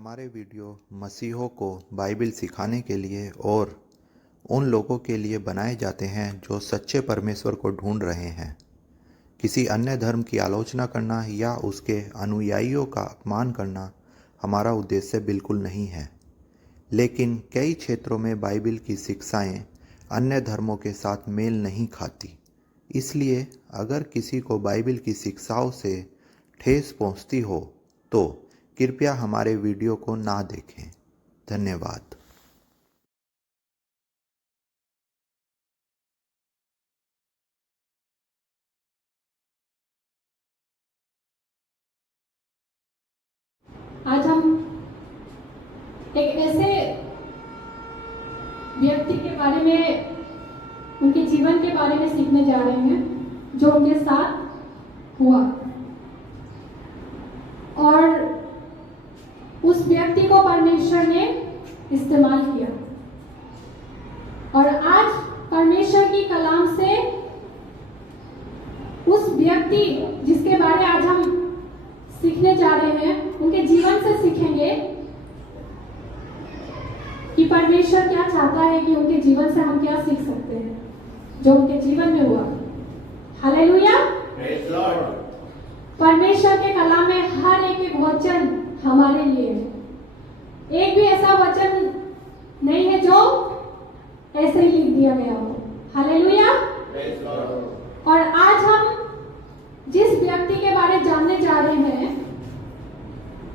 हमारे वीडियो मसीहों को बाइबिल सिखाने के लिए और उन लोगों के लिए बनाए जाते हैं जो सच्चे परमेश्वर को ढूंढ रहे हैं। किसी अन्य धर्म की आलोचना करना या उसके अनुयायियों का अपमान करना हमारा उद्देश्य बिल्कुल नहीं है, लेकिन कई क्षेत्रों में बाइबिल की शिक्षाएं अन्य धर्मों के साथ मेल नहीं खाती। इसलिए अगर किसी को बाइबिल की शिक्षाओं से ठेस पहुंचती हो तो कृपया हमारे वीडियो को ना देखें। धन्यवाद। आज हम एक ऐसे व्यक्ति के बारे में, उनके जीवन के बारे में सीखने जा रहे हैं जो उनके साथ हुआ, और उस व्यक्ति को परमेश्वर ने इस्तेमाल किया। और आज परमेश्वर की कलाम से उस व्यक्ति जिसके बारे आज हम सीखने जा रहे हैं, उनके जीवन से सीखेंगे कि परमेश्वर क्या चाहता है, कि उनके जीवन से हम क्या सीख सकते हैं जो उनके जीवन में हुआ। हालेलुया। Praise Lord. परमेश्वर के कलाम में हर एक वचन हमारे लिए है। एक भी ऐसा वचन नहीं है जो ऐसे ही लिख दिया गया हो। हालेलुया। Praise Lord. और आज हम जिस व्यक्ति के बारे में जानने जा रहे हैं,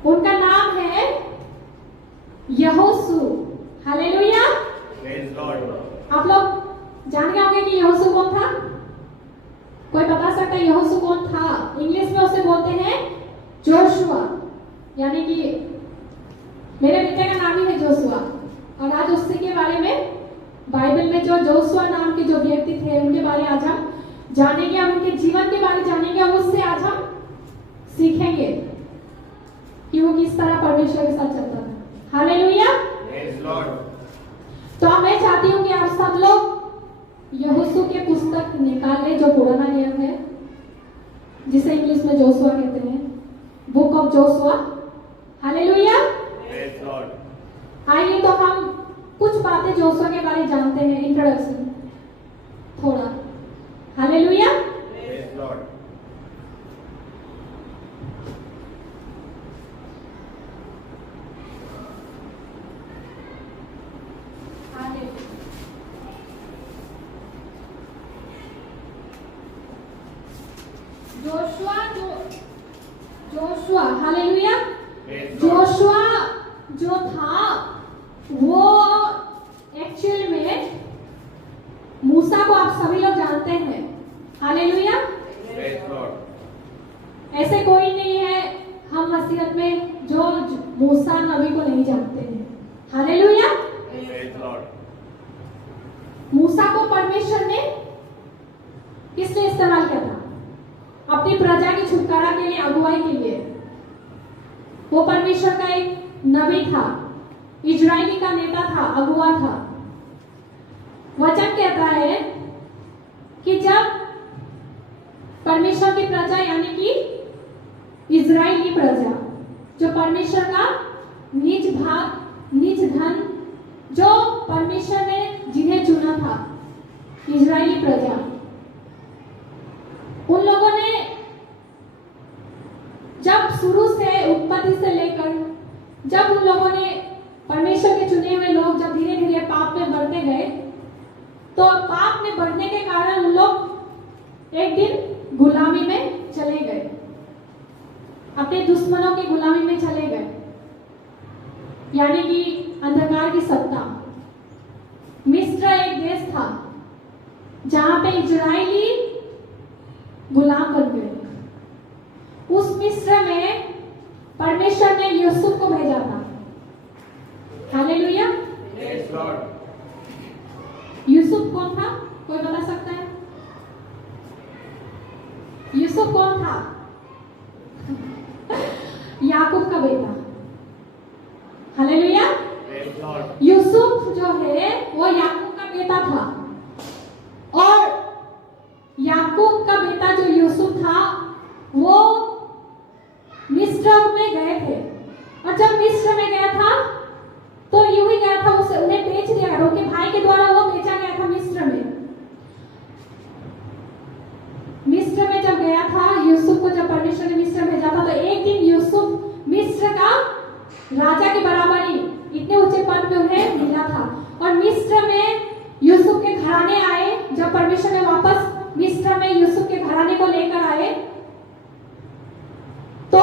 उनका नाम है यहोशू। हालेलुया। Praise Lord. आप लोग जान गए होंगे कि यहोशू कौन था? कोई बता सकता है यहोशू कौन था? इंग्लिश में उसे बोलते हैं जोशुआ, यानी कि मेरे बेटे का नाम ही है जोशुआ। और आज उसी के बारे में बाइबल में जो जोशुआ नाम के जो व्यक्ति थे, उनके बारे में आज हम जानेंगे, हम उनके जीवन के बारे में जानेंगे, और उससे आज हम सीखेंगे कि वो किस तरह परमेश्वर के साथ चलता था। हालेलुया। Praise Lord. तो मैं चाहती हूँ कि आप सब लोग यहोशू के पुस्तक निकाल लें, जो पुराना नियम है, जिसे इंग्लिश में जोशुआ कहते हैं, book of Joshua. Hallelujah. Praise Lord. आइए तो हम कुछ बातें जोशुआ के बारे में जानते हैं, इंट्रोडक्शन थोड़ा। Hallelujah. Praise Lord. Joshua hallelujah. Praise Lord. Joshua जो था वो एक्चुअल में मूसा को आप सभी लोग जानते हैं। हालेलुया। Praise Lord. ऐसे कोई नहीं है हम मसीहत में जो मूसा नबी को नहीं जानते हैं। हालेलुया। Praise Lord. मूसा को परमेश्वर ने किस लिए इस्तेमाल किया था? अपनी प्रजा की छुटकारा के लिए, अगुवाई के लिए। वो परमेश्वर का एक नबी था, इजराइली का नेता था, अगुवा था। वचन कहता है कि जब परमेश्वर की प्रजा, यानी कि इजराइली प्रजा, जो परमेश्वर का निज भाग, निज धन, जो परमेश्वर ने जिन्हें चुना था, इजराइली प्रजा, उन लोगों ने जब शुरू से, उत्पत्ति से लेकर, जब उन लोगों ने, परमेश्वर के चुने हुए लोग जब धीरे धीरे पाप में बढ़ते गए, तो पाप में बढ़ने के कारण उन लोग एक दिन गुलामी में चले गए, अपने दुश्मनों की गुलामी में चले गए, यानी कि अंधकार की सत्ता। मिस्र एक देश था जहां पे इजराइली गुलाम बन गए। उस मिस्र में परमेश्वर ने यूसुफ को भेजा था। हालेलुया। Praise Lord. यूसुफ कौन था? कोई बता सकता है? यूसुफ कौन था? याकूब का बेटा। हालेलुया। Praise Lord. यूसुफ जो है वो याकूब का बेटा था, और याकूब का बेटा जो यूसुफ था वो मिस्र में गए थे, और और जब मिस्र में गया था तो यूं ही गया था, उसे उन्हें बेच दिया गया, उनके भाई के द्वारा वो बेचा गया था मिस्र में। मिस्र में जब गया था, यूसुफ को जब परमेश्वर ने मिस्र भेजा था, तो एक दिन यूसुफ मिस्र का राजा के बराबर ही इतने ऊंचे पद में उन्हें मिला था। और मिस्र में यूसुफ के घराने आए, जब परमेश्वर ने वापस मिस्र में यूसुफ के घराने को लेकर आए, तो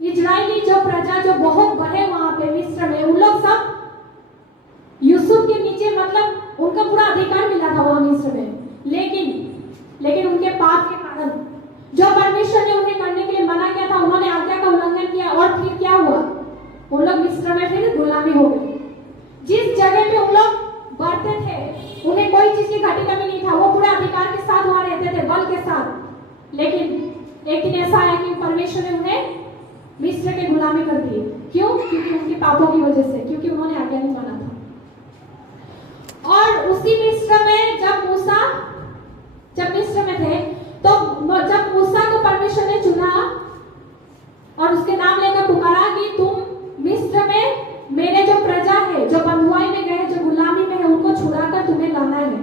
इजरायली जो प्रजा जो बहुत बड़े वहां पे मिस्र में, उन लोग सब यूसुफ के नीचे, मतलब उनका पूरा अधिकार मिला था वहां मिस्र में। लेकिन उनके पाप के कारण, जो परमेश्वर ने उन्हें करने के लिए मना किया था, उन्होंने आज्ञा का उल्लंघन किया, और फिर क्या हुआ, उन लोग मिस्र में फिर गुलामी हो गए। जिस जगह पे उन लोग बढ़ते थे, उन्हें कोई चीज की घटी कमी नहीं था, वो पूरे अधिकार के साथ वहां रहते थे, बल के साथ। लेकिन एक दिन ऐसा आया कि परमेश्वर ने उन्हें मिस्र के गुलामी कर दिए। क्यों? क्योंकि उनके पापों की वजह से, क्योंकि उन्होंने आज्ञा नहीं माना था। और उसी मिस्र में जब मिस्र में थे, तो जब मूसा को परमेश्वर ने चुना और उसके नाम लेकर पुकारा कि तुम मिस्र में मेरे जो प्रजा है, जो बंधुआई में गए, जो गुलामी में है, उनको छुड़ाकर तुम्हें लाना है।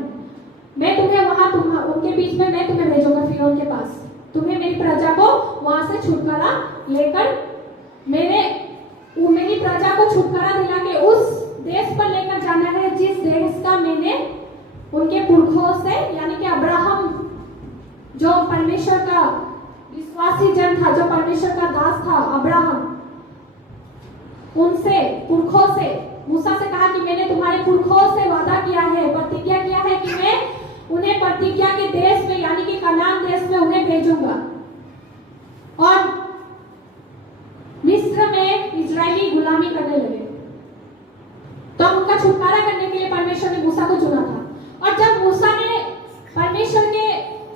मैं तुम्हें वहां उनके बीच में मैं तुम्हें भेजूंगा फिरौन के पास। तुम्हें मेरी प्रजा को वहां से छुटकारा लेकर मेरी प्रजा को छुटकारा दिला के उस देश पर लेकर जाना है, जिस देश का मैंने उनके पुरखों से, यानी कि अब्राहम जो परमेश्वर का विश्वासी जन था, जो परमेश्वर का दास था, अब्राहम, उनसे पुरखों से मूसा से कहा कि मैंने तुम्हारे पुरखों से वादा किया है, प्रतिज्ञा किया है कि मैं उन्हें प्रतिज्ञा के देश में, यानी कि कनान देश में उन्हें भेजूंगा। और मिस्र में इजरायली गुलामी करने लगे, तो उनका छुटकारा करने के लिए परमेश्वर ने मूसा को चुना था। और जब मूसा ने परमेश्वर के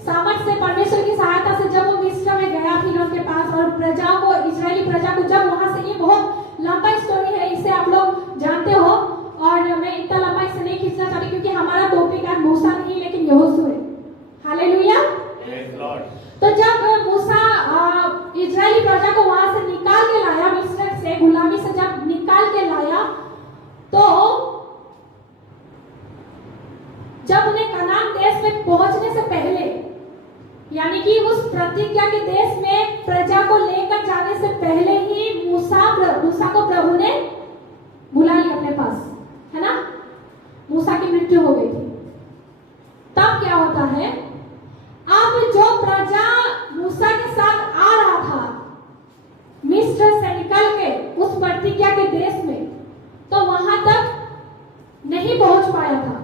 सामर्थ्य से, परमेश्वर की सहायता से जब वो मिस्र में गया फिरौन के पास, और प्रजा को, इजरायली प्रजा को जब वहां से, ये बहुत लंबा स्टोरी है, इसे आप लोग जानते हो, और मैं इतना लंबा इसे नहीं खींचना चाहती, क्योंकि हमारा टॉपिक आज मूसा नहीं लेकिन यहोशू है। हालेलुया। तो जब मूसा इजरायली प्रजा को वहां से निकाल के लाया, मिस्र से, गुलामी से जब निकाल के लाया, तो जब उन्हें कनान देश में पहुंचने से पहले, यानी कि उस प्रतिज्ञा के देश में प्रजा को लेकर जाने से पहले ही मूसा को प्रभु ने बुला लिया अपने पास, है ना। मूसा की मृत्यु हो गई थी। तब क्या होता है, अब जो प्रजा मूसा के साथ आ रहा था मिस्र से निकल के उस प्रतिज्ञा के देश में, तो वहां तक नहीं पहुंच पाया था।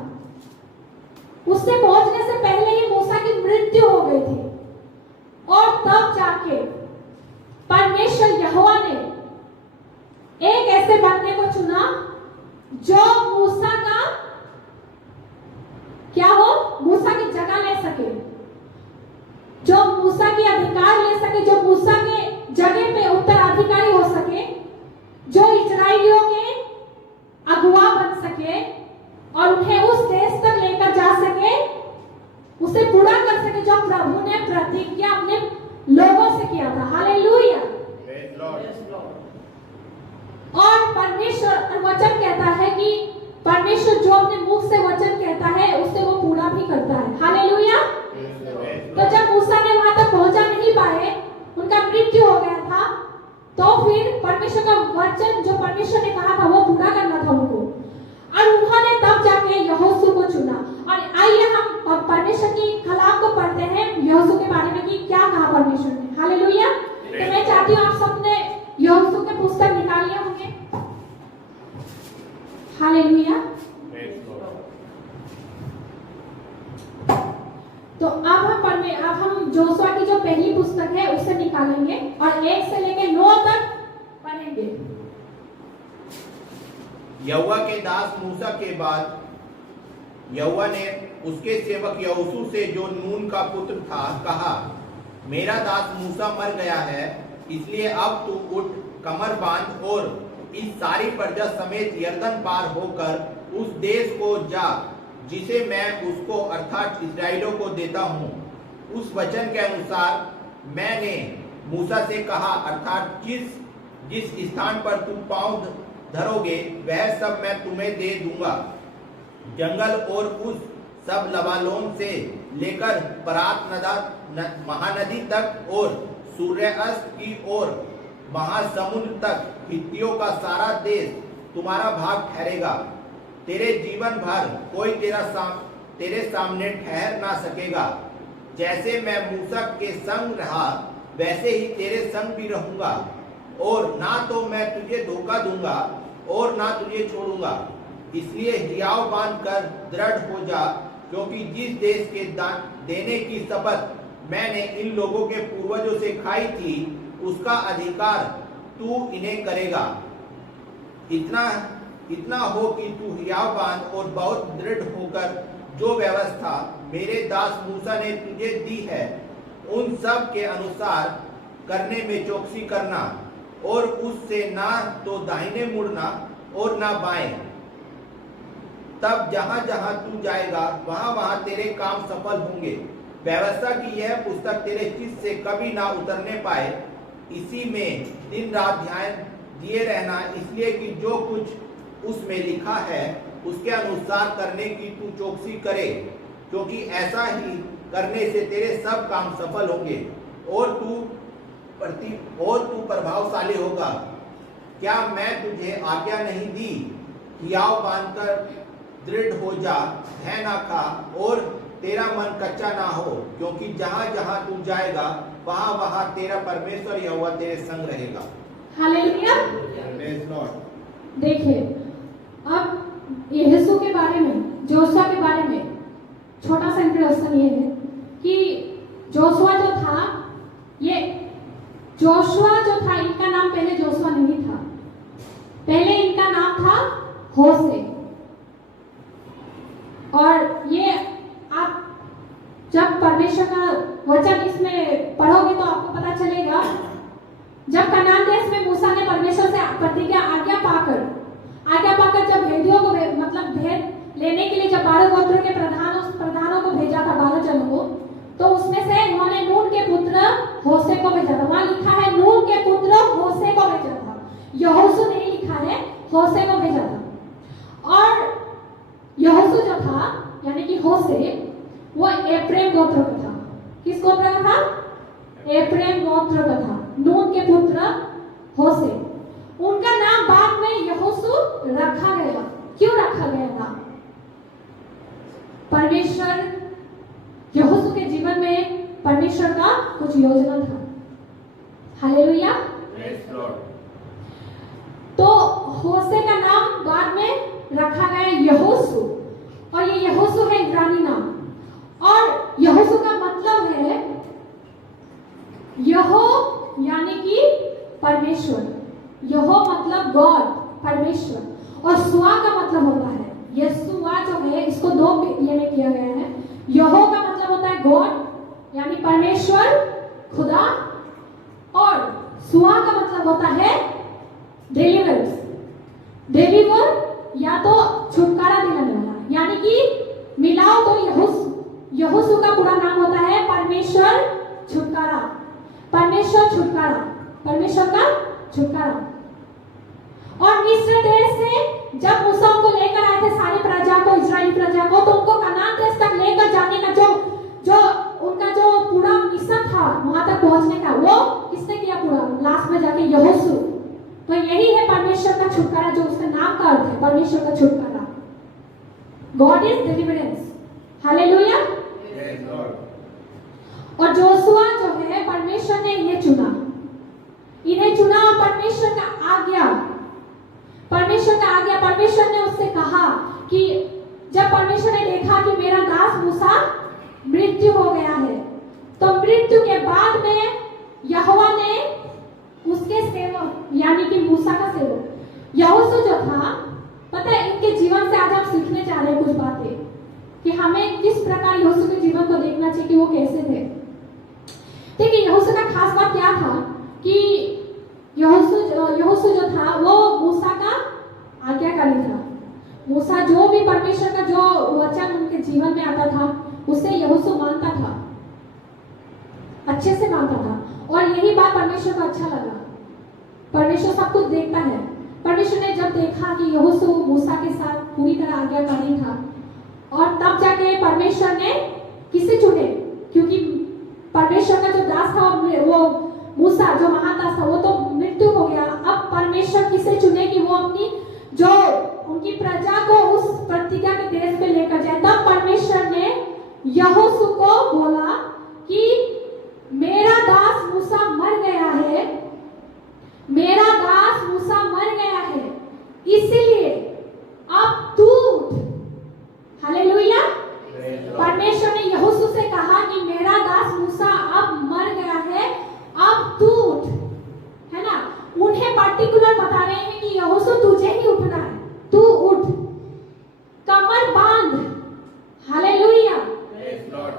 उससे पहुंचने से पहले ही मूसा की मृत्यु हो गई थी। और तब जाके परमेश्वर यहोवा ने एक ऐसे बंदे को चुना जो मूसा का क्या हो, मूसा की जगह ले सके, जो मूसा के अधिकार ले सके, जो मूसा के जगह पे उत्तराधिकारी हो सके, जो इजरायलियों के अगुवा बन सके और उन्हें उस देश तक लेकर जा सके, उसे पूरा कर सके जो प्रभु ने प्रतिज्ञा अपने लोगों से किया था। हालेलुया। और परमेश्वर वचन कहता है कि परमेश्वर जो अपने मुख से वचन कहता है उसे वो पूरा भी करता है। हालेलुया। तो जब मूसा ने वहां तक पहुंचा नहीं पाए, उनका मृत्यु हो गया था, तो फिर परमेश्वर का वचन जो परमेश्वर ने कहा था वो पूरा करना था उनको, और उन्होंने तब जाके यहोशू को चुना। और आइए हम परमेश्वर की कलाम को पढ़ते हैं यहोशू के बारे में कि क्या कहा परमेश्वर ने। हालेलुया। तो मैं चाहती हूँ आप सबने यहोशू के पुस्तक निकाल लिए होंगे। हालेलुया। तो अब हम जोशुआ की जो पहली पुस्तक है उसे निकालेंगे और 1 से लेकर 9 तक पढ़ेंगे। यहोवा के दास मूसा के बाद यहोवा ने उसके सेवक यहोशू से, जो नून का पुत्र था, कहा, मेरा दास मूसा मर गया है, इसलिए अब तू उठ, कमर बांध और इस सारी प्रजा समेत यरदन पार होकर उस देश को जा जिसे मैं उसको अर्थात इस्राएलियों को देता हूँ। उस वचन के अनुसार मैंने मूसा से कहा, अर्थात जिस जिस स्थान पर तुम पांव धरोगे वह सब मैं तुम्हें दे दूंगा। जंगल और उस सब लबालोन से लेकर परात महानदी तक और सूर्यास्त की ओर महासमुद्र तक हित्तियों का सारा देश तुम्हारा भाग ठहरेगा। तेरे जीवन भर कोई तेरे सामने ठहर ना सकेगा। जैसे मैं मूसा के संग रहा वैसे ही तेरे संग भी रहूंगा, और ना तो मैं तुझे धोखा दूंगा और ना तुझे छोड़ूंगा। इसलिए हियाव बांध कर दृढ़ हो जा, क्योंकि जिस देश के देने की शपथ मैंने इन लोगों के पूर्वजों से खाई थी उसका अधिकार तू इन्हें करेगा। इतना हो कि तू हियाव बांध और बहुत दृढ़ होकर जो व्यवस्था मेरे दास मूसा ने तुझे दी है उन सब के अनुसार करने में चौकसी करना, और उससे ना तो दाहिने मुड़ना और ना बाएं। तब जहां जहां तू जाएगा वहां वहां तेरे काम सफल होंगे। व्यवस्था की यह पुस्तक तेरे चित्त से कभी ना उतरने पाए। इसी में दिन रात ध्यान दिए रहना, इसलिए कि जो कुछ उसमें लिखा है उसके अनुसार करने की तू चौकसी करे, क्योंकि ऐसा ही करने से तेरे सब काम सफल होंगे और तू प्रभावशाली होगा। क्या मैं तुझे आज्ञा नहीं दी? हियाव बांधकर दृढ़ हो जा, भय ना खा और तेरा मन कच्चा ना हो, क्योंकि जहां जहां तू जाएगा वहां वहां तेरा परमेश्वर यहोवा तेरे संग रहेगा। हालेलुया। Praise Lord. देखिए, अब यीशु के बारे में, जोशुआ के बारे में छोटा सा इंट्रोडक्शन ये है कि जोशुआ जो था, ये जोशुआ जो था, इनका नाम पहले जोशुआ नहीं था। पहले इनका नाम था होशे। और ये आप जब परमेश्वर का वचन इसमें पढ़ोगे तो आपको पता चलेगा, जब कनान देश में मूसा ने परमेश्वर से प्रतिज्ञा आज्ञा पाकर जब भेदियों को मतलब भेद लेने के लिए जब 12 गोत्र के प्रधानों को भेजा था, 12 जनों को, तो उसमें से उन्होंने नून के पुत्र होशे को भेजा था। वहां लिखा है नून के पुत्र होशे को भेजा था, यहोशू नहीं लिखा है, होशे को भेजा था। और यहोशू जो था यानी कि होशे, वो एफ्रेम गोत्र का था। किस गोत्र का था? एफ्रेम गोत्र का था। नून के पुत्र होशे, उनका नाम बाद में यहोशू रखा गया। क्यों रखा गया था? परमेश्वर, यहोशू के जीवन में परमेश्वर का कुछ योजना था। हालेलुया। Praise Lord. तो होशे का नाम बाद में रखा गया यहोशू, और ये यहोशू है इब्रानी नाम। और यहोशू का मतलब है यहो यानी कि परमेश्वर। यहो मतलब गॉड, परमेश्वर। और सुआ का मतलब होता है, यहोशुआ जो है इसको दो ये में किया गया है। यहो का मतलब होता है गॉड यानी परमेश्वर, खुदा, और सुआ का मतलब होता है डिलीवरेंस। डिलीवर या तो छुटकारा दिलाने वाला, यानी कि मिलाओ तो यहोशू का पूरा नाम होता है परमेश्वर छुटकारा, परमेश्वर छुटकारा, परमेश्वर का छुटकारा। और मिस्र देश से जब मूसा को लेकर आए थे सारी प्रजा को, इस्राएली प्रजा को, तो उनको कनान देश तक लेकर जाने का जो उनका जो पूरा मिशन था वहां तक पहुंचने का, वो किसने किया पूरा? लास्ट में जाके यहोशू। तो यही है परमेश्वर का छुटकारा, जो उसके नाम का अर्थ है परमेश्वर का छुटकारा। God is deliverance. Hallelujah. Praise Lord. और जोशुआ जो है परमेश्वर ने इन्हें चुना और परमेश्वर ने उससे कहा कि जब परमेश्वर ने देखा कि मेरा दास मूसा मृत्यु हो गया है, तो मृत्यु के बाद में यहोवा ने उसके सेवक यानी कि मूसा का सेवक यहोशू जो था, पता है इनके जीवन से आज हम सीखने जा रहे हैं कुछ बातें कि हमें किस प्रकार यहोशू के जीवन को देखना चाहिए कि वो कैसे थे। देखिए यहोशू का खास बात क्या था कि यहोशू जो था वो मूसा का आज्ञाकारी था। मूसा जो भी परमेश्वर का जो वचन उनके जीवन में आता था उसे यहोशू मानता था, अच्छे से मानता था, और यही बात परमेश्वर को अच्छा लगा। परमेश्वर सब कुछ देखता है। परमेश्वर ने जब देखा कि यहोशू मूसा के साथ पूरी तरह आज्ञाकारी था, और तब जाके परमेश्वर ने किसे चुने, क्योंकि परमेश्वर का जो दास था वो मूसा जो महादास था वो तो मृत्यु हो गया। अब परमेश्वर किसे चुने कि वो अपनी जो उनकी प्रजा को उस प्रतिज्ञा के देश पे लेकर जाए। तब परमेश्वर ने यहोशू को बोला कि मेरा दास मूसा मर गया है, मेरा दास मूसा मर गया है, इसीलिए अब तू उठ। हालेलुया। परमेश्वर ने यहोशू से कहा कि मेरा दास मूसा अब मर गया है, अब तू उठ, है ना। उन्हें पर्टिकुलर बता रहे हैं कि यहोशू तुझे ही उठना है, तू उठ, कमर बांध। हालेलुया।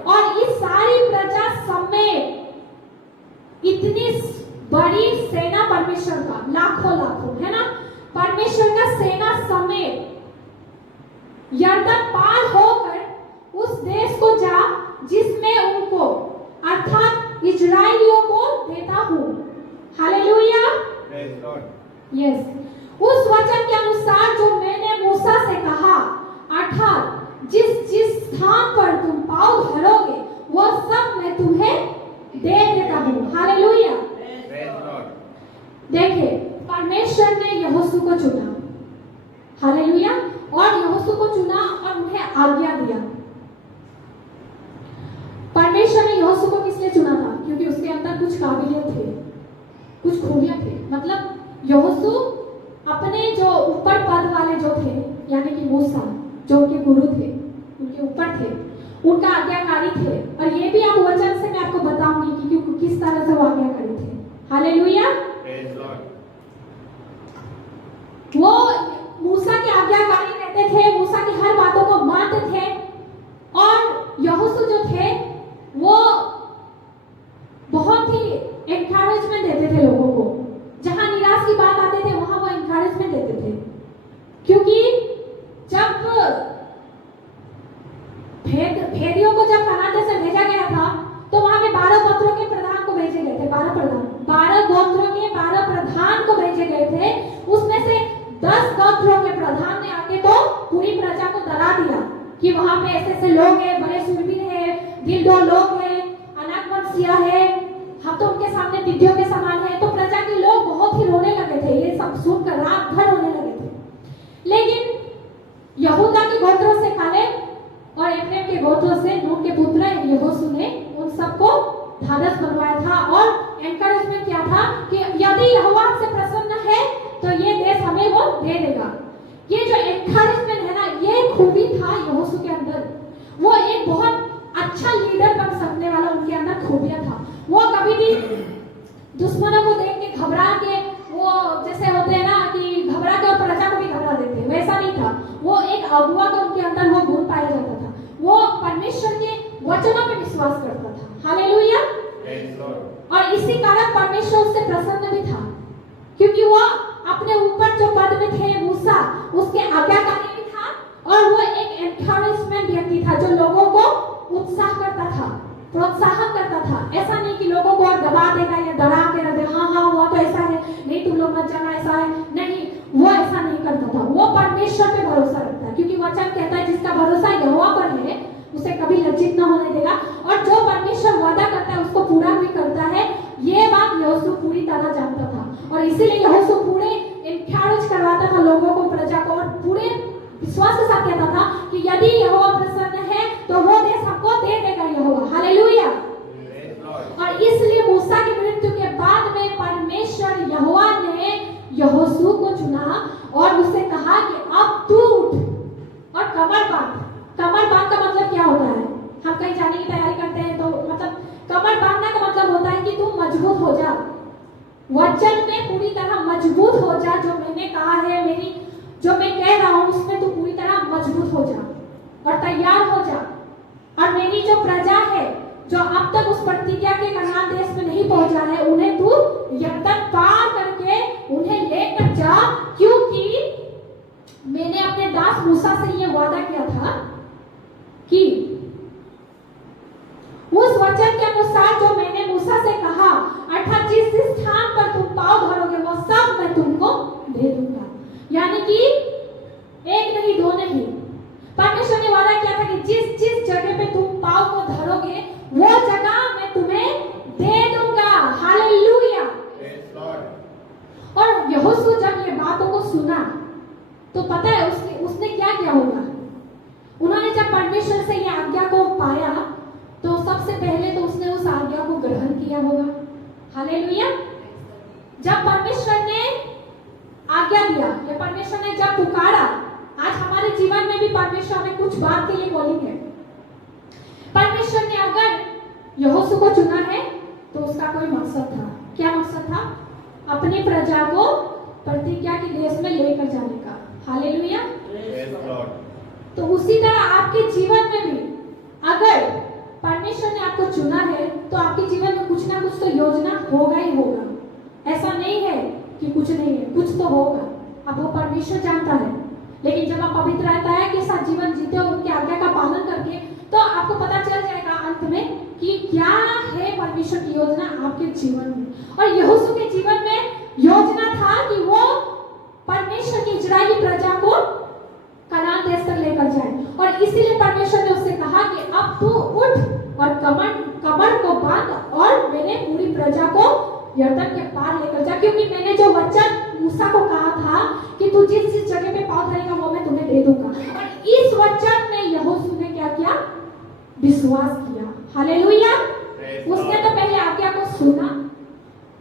और इस सारी प्रजा समेत इतनी बड़ी सेना परमेश्वर का, लाखों लाखों, है ना, परमेश्वर का सेना समेत यरदन पार होकर उस देश को जा जिसमें उनको अर्थात इजराइलियों को देता हूं। हालेलुया। यस, उस वचन के अनुसार जो मैंने मूसा से कहा, अर्थात जिस जिस स्थान पर तुम पाँव धरोगे वो सब मैं तुम्हें दे देता हूं। हालेलुया। देखिए, परमेश्वर ने यहोशू को चुना, हालेलुया, और यहोशू को चुना और उन्हें आज्ञा दिया। परमेश्वर ने यहोशू को किस लिए चुना था? क्योंकि उसके अंदर कुछ काबिलियत थे, कुछ खूबियां थे। मतलब यहोशू अपने जो ऊपर पद वाले जो थे, यानी कि मूसा जो उनके गुरु थे, उनके ऊपर थे, उनका आज्ञाकारी थे। और ये भी आप वचन से मैं आपको बताऊंगी कि किस तरह से वो आज्ञाकारी थे। हालेलुया। वो मूसा की आज्ञाकारी रहते थे, मूसा की हर बातों को मानते थे। और यहोशू जो थे वो बहुत ही एनकरेजमेंट देते थे लोगों को। जहां निराश की बात आते थे वहां वो एनकरेजमेंट देते थे, क्योंकि जब भेदियों को जब कनान देश से भेजा गया था तो वहां पे 12 गोत्रों के प्रधान को भेजे गए थे। 12 गोत्रों के 12 प्रधान को भेजे गए थे। उसमें से 10 गोत्रों के प्रधान ने आके तो पूरी प्रजा को डरा दिया कि वहां पे ऐसे ऐसे लोग हैं, बड़े शूरवीर हैं, दिलदोर लोग हैं, अनाकवंशिया है, हम तो उनके सामने टिड्डियों के समान है। तो प्रजा के लोग बहुत ही रोने लगे थे, ये सब सुनकर रात भर रोने लगे थे। लेकिन यहूदा के गोत्रों से कालेब और एफ्रेम के गोत्रों से नून के पुत्र यहोशू ने उन सबको ढाढ़स बनवाया था और एनकरेजमेंट किया था कि यदि यहोवा से प्रसन्न है तो ये देश हमें वो दे देगा। ये जो एनकरेजमेंट है ना, ये खूबी था यहोशू के अंदर। वो एक बहुत अच्छा लीडर बन सकने वाला उनके अंदर खूबियां था। वो कभी भी दुश्मनों को देख के घबरा के, वो जैसे होते हैं ना कि घबरा के और प्रजा को भी घबरा देते, वैसा नहीं था। वो एक अगुआ का उनके अंदर वो गुण पाया जाता था। वो परमेश्वर के वचनों पे विश्वास करता था। हालेलुया। और इसी कारण परमेश्वर उससे प्रसन्न भी था, क्योंकि वो अपने ऊपर जो पद में थे मूसा, उसके आज्ञाकारी भी था और वो एक एनकरेजमेंट व्यक्ति था जो लोगों को उत्साह करता था, प्रोत्साहन करता था। ऐसा नहीं कि लोगों को और दबा देगा या डरा के रख देगा, हाँ हुआ तो ऐसा है, नहीं तुम लोग मत जाना, ऐसा है नहीं, वो ऐसा नहीं करता था। वो परमेश्वर पे भरोसा रखता है, क्योंकि वचन कहता है जिसका भरोसा यहोवा पर है उसे कभी लज्जित न होने देगा, और जो परमेश्वर वादा करता है उसको पूरा भी करता है। ये बात यहोशू पूरी तरह जानता था और इसीलिए यहोशू पूरे एनकरेज करवाता था लोगों को, प्रजा को, और पूरे विश्वास के साथ कहता था कि यदि यहोवा प्रसन्न है तो वो देश हमको दे देगा यहोवा। हालेलुया। और इसलिए मूसा की मृत्यु के बाद में परमेश्वर यहोवा ने यहोशू को चुना और उससे कहा कि अब तू उठ और कमर बांध। कमर बांध का मतलब क्या होता है? हम कहीं जाने की तैयारी करते हैं तो मतलब कमर बांधने का मतलब होता है कि तुम मजबूत हो जा, वचन में पूरी तरह मजबूत हो जा। जो मैंने कहा है, मेरी जो मैं कह रहा हूं उसमें तू पूरी तरह मजबूत हो जा और तैयार हो जा। और मेरी जो प्रजा है जो अब तक उस प्रतिज्ञा के कनान देश में नहीं पहुंचा है, उन्हें तू यरदन पार करके उन्हें लेकर जा, क्योंकि मैंने अपने दास मूसा से ये वादा किया था कि उस वचन के अनुसार जो मैंने मूसा से कहा, अर्थात जिस स्थान पर तुम पाँव धरोगे वो सब दे दूंगा। यानी कि एक नहीं दो नहीं, परमेश्वर ने वादा किया था कि जिस जिस जगह पे तुम पाँव को धरोगे वो जगह मैं तुम्हें दे दूंगा। हालेलुया। Praise Lord. और यहोशू जब ये बातों को सुना तो पता है उसने क्या किया होगा। उन्होंने जब परमेश्वर से ये आज्ञा को पाया तो सबसे पहले तो उसने उस आज्ञा को ग्रहण किया होगा। हालेलुया। जब परमेश्वर ने आज्ञा दिया या परमेश्वर ने जब पुकारा, आज हमारे जीवन में भी परमेश्वर ने कुछ बात के लिए कॉलिंग है। परमेश्वर ने अगर यहोशू को चुना है तो उसका कोई मकसद था। क्या मकसद था? अपनी प्रजा को प्रतिज्ञा के देश में लेकर जाने का। हालेलुया। Praise Lord. तो उसी तरह आपके जीवन में भी अगर परमेश्वर ने आपको चुना है तो आपके जीवन में कुछ ना कुछ तो योजना होगा ही होगा। ऐसा नहीं है कि कुछ नहीं है, कुछ तो होगा। अब वो परमेश्वर जानता है। लेकिन जब आप पवित्रता के साथ जीवन जीते हो, उनकी आज्ञा का पालन करके, तो आपको पता चल जाएगा अंत में कि क्या है परमेश्वर की योजना आपके जीवन में। और यहोशू के जीवन में योजना था कि वो परमेश्वर की इजरायली प्रजा को कनान देश तक लेकर जाए। और इसीलिए परमेश्वर ने उससे कहा कि अब तू उठ और कमर को बांध और मैंने पूरी प्रजा को यरदन के पार लेकर जा, क्योंकि मैंने जो वचन मूसा को कहा था कि तू जिस जिस जगह पे पाँव धरेगा वो मैं तुम्हें दे दूंगा। और इस वचन में यहोशू ने क्या किया? विश्वास किया। हालेलुया। उसने तो पहले आज्ञा को सुना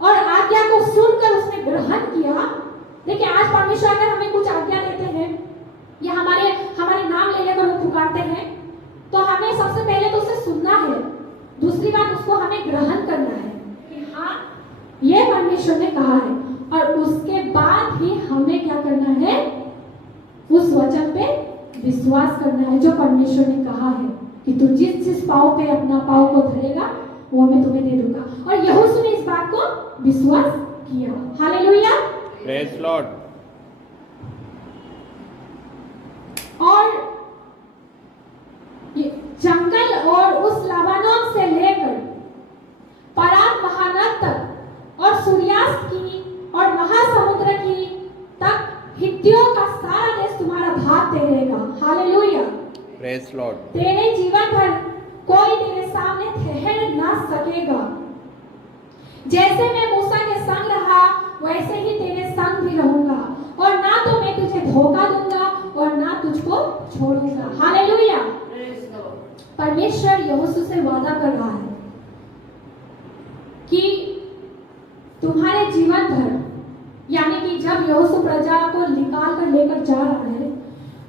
और आज्ञा को सुनकर उसने ग्रहण किया। देखिए, आज परमेश्वर अगर हमें कुछ आज्ञा देते हैं या हमारे नाम ले लेकर वो पुकारते हैं तो हमें सबसे पहले तो उसे सुनना है, दूसरी बात उसको हमें ग्रहण करना है कि हाँ ये परमेश्वर ने कहा है, और उसके बाद ही हमें क्या करना है? उस वचन पे विश्वास करना है जो परमेश्वर ने कहा है कि तू जिस जिस पाँव पे अपना पाँव को धरेगा वो मैं तुम्हें दे दूंगा। और यहोशू ने इस बात को विश्वास किया। हालेलुया। Praise Lord. और ये जंगल और उस लबानोन से लेकर परात महानद तक और सूर्यास्त की और महासमुद्र की तक हित्तियों का सारा देश तुम्हारा भाग ठहरेगा। हालेलुया। Praise Lord. तेरे जीवन भर कोई तेरे सामने ठहर ना सकेगा। जैसे मैं मूसा के संग रहा वैसे ही तेरे संग भी रहूंगा, और ना तो मैं तुझे धोखा दूंगा और ना तुझको छोड़ूंगा। हालेलुया। परमेश्वर यहोशू से वादा कर रहा है कि तुम्हारे जीवन भर, यानी कि जब यहोशू प्रजा को निकाल कर लेकर जा रहा है,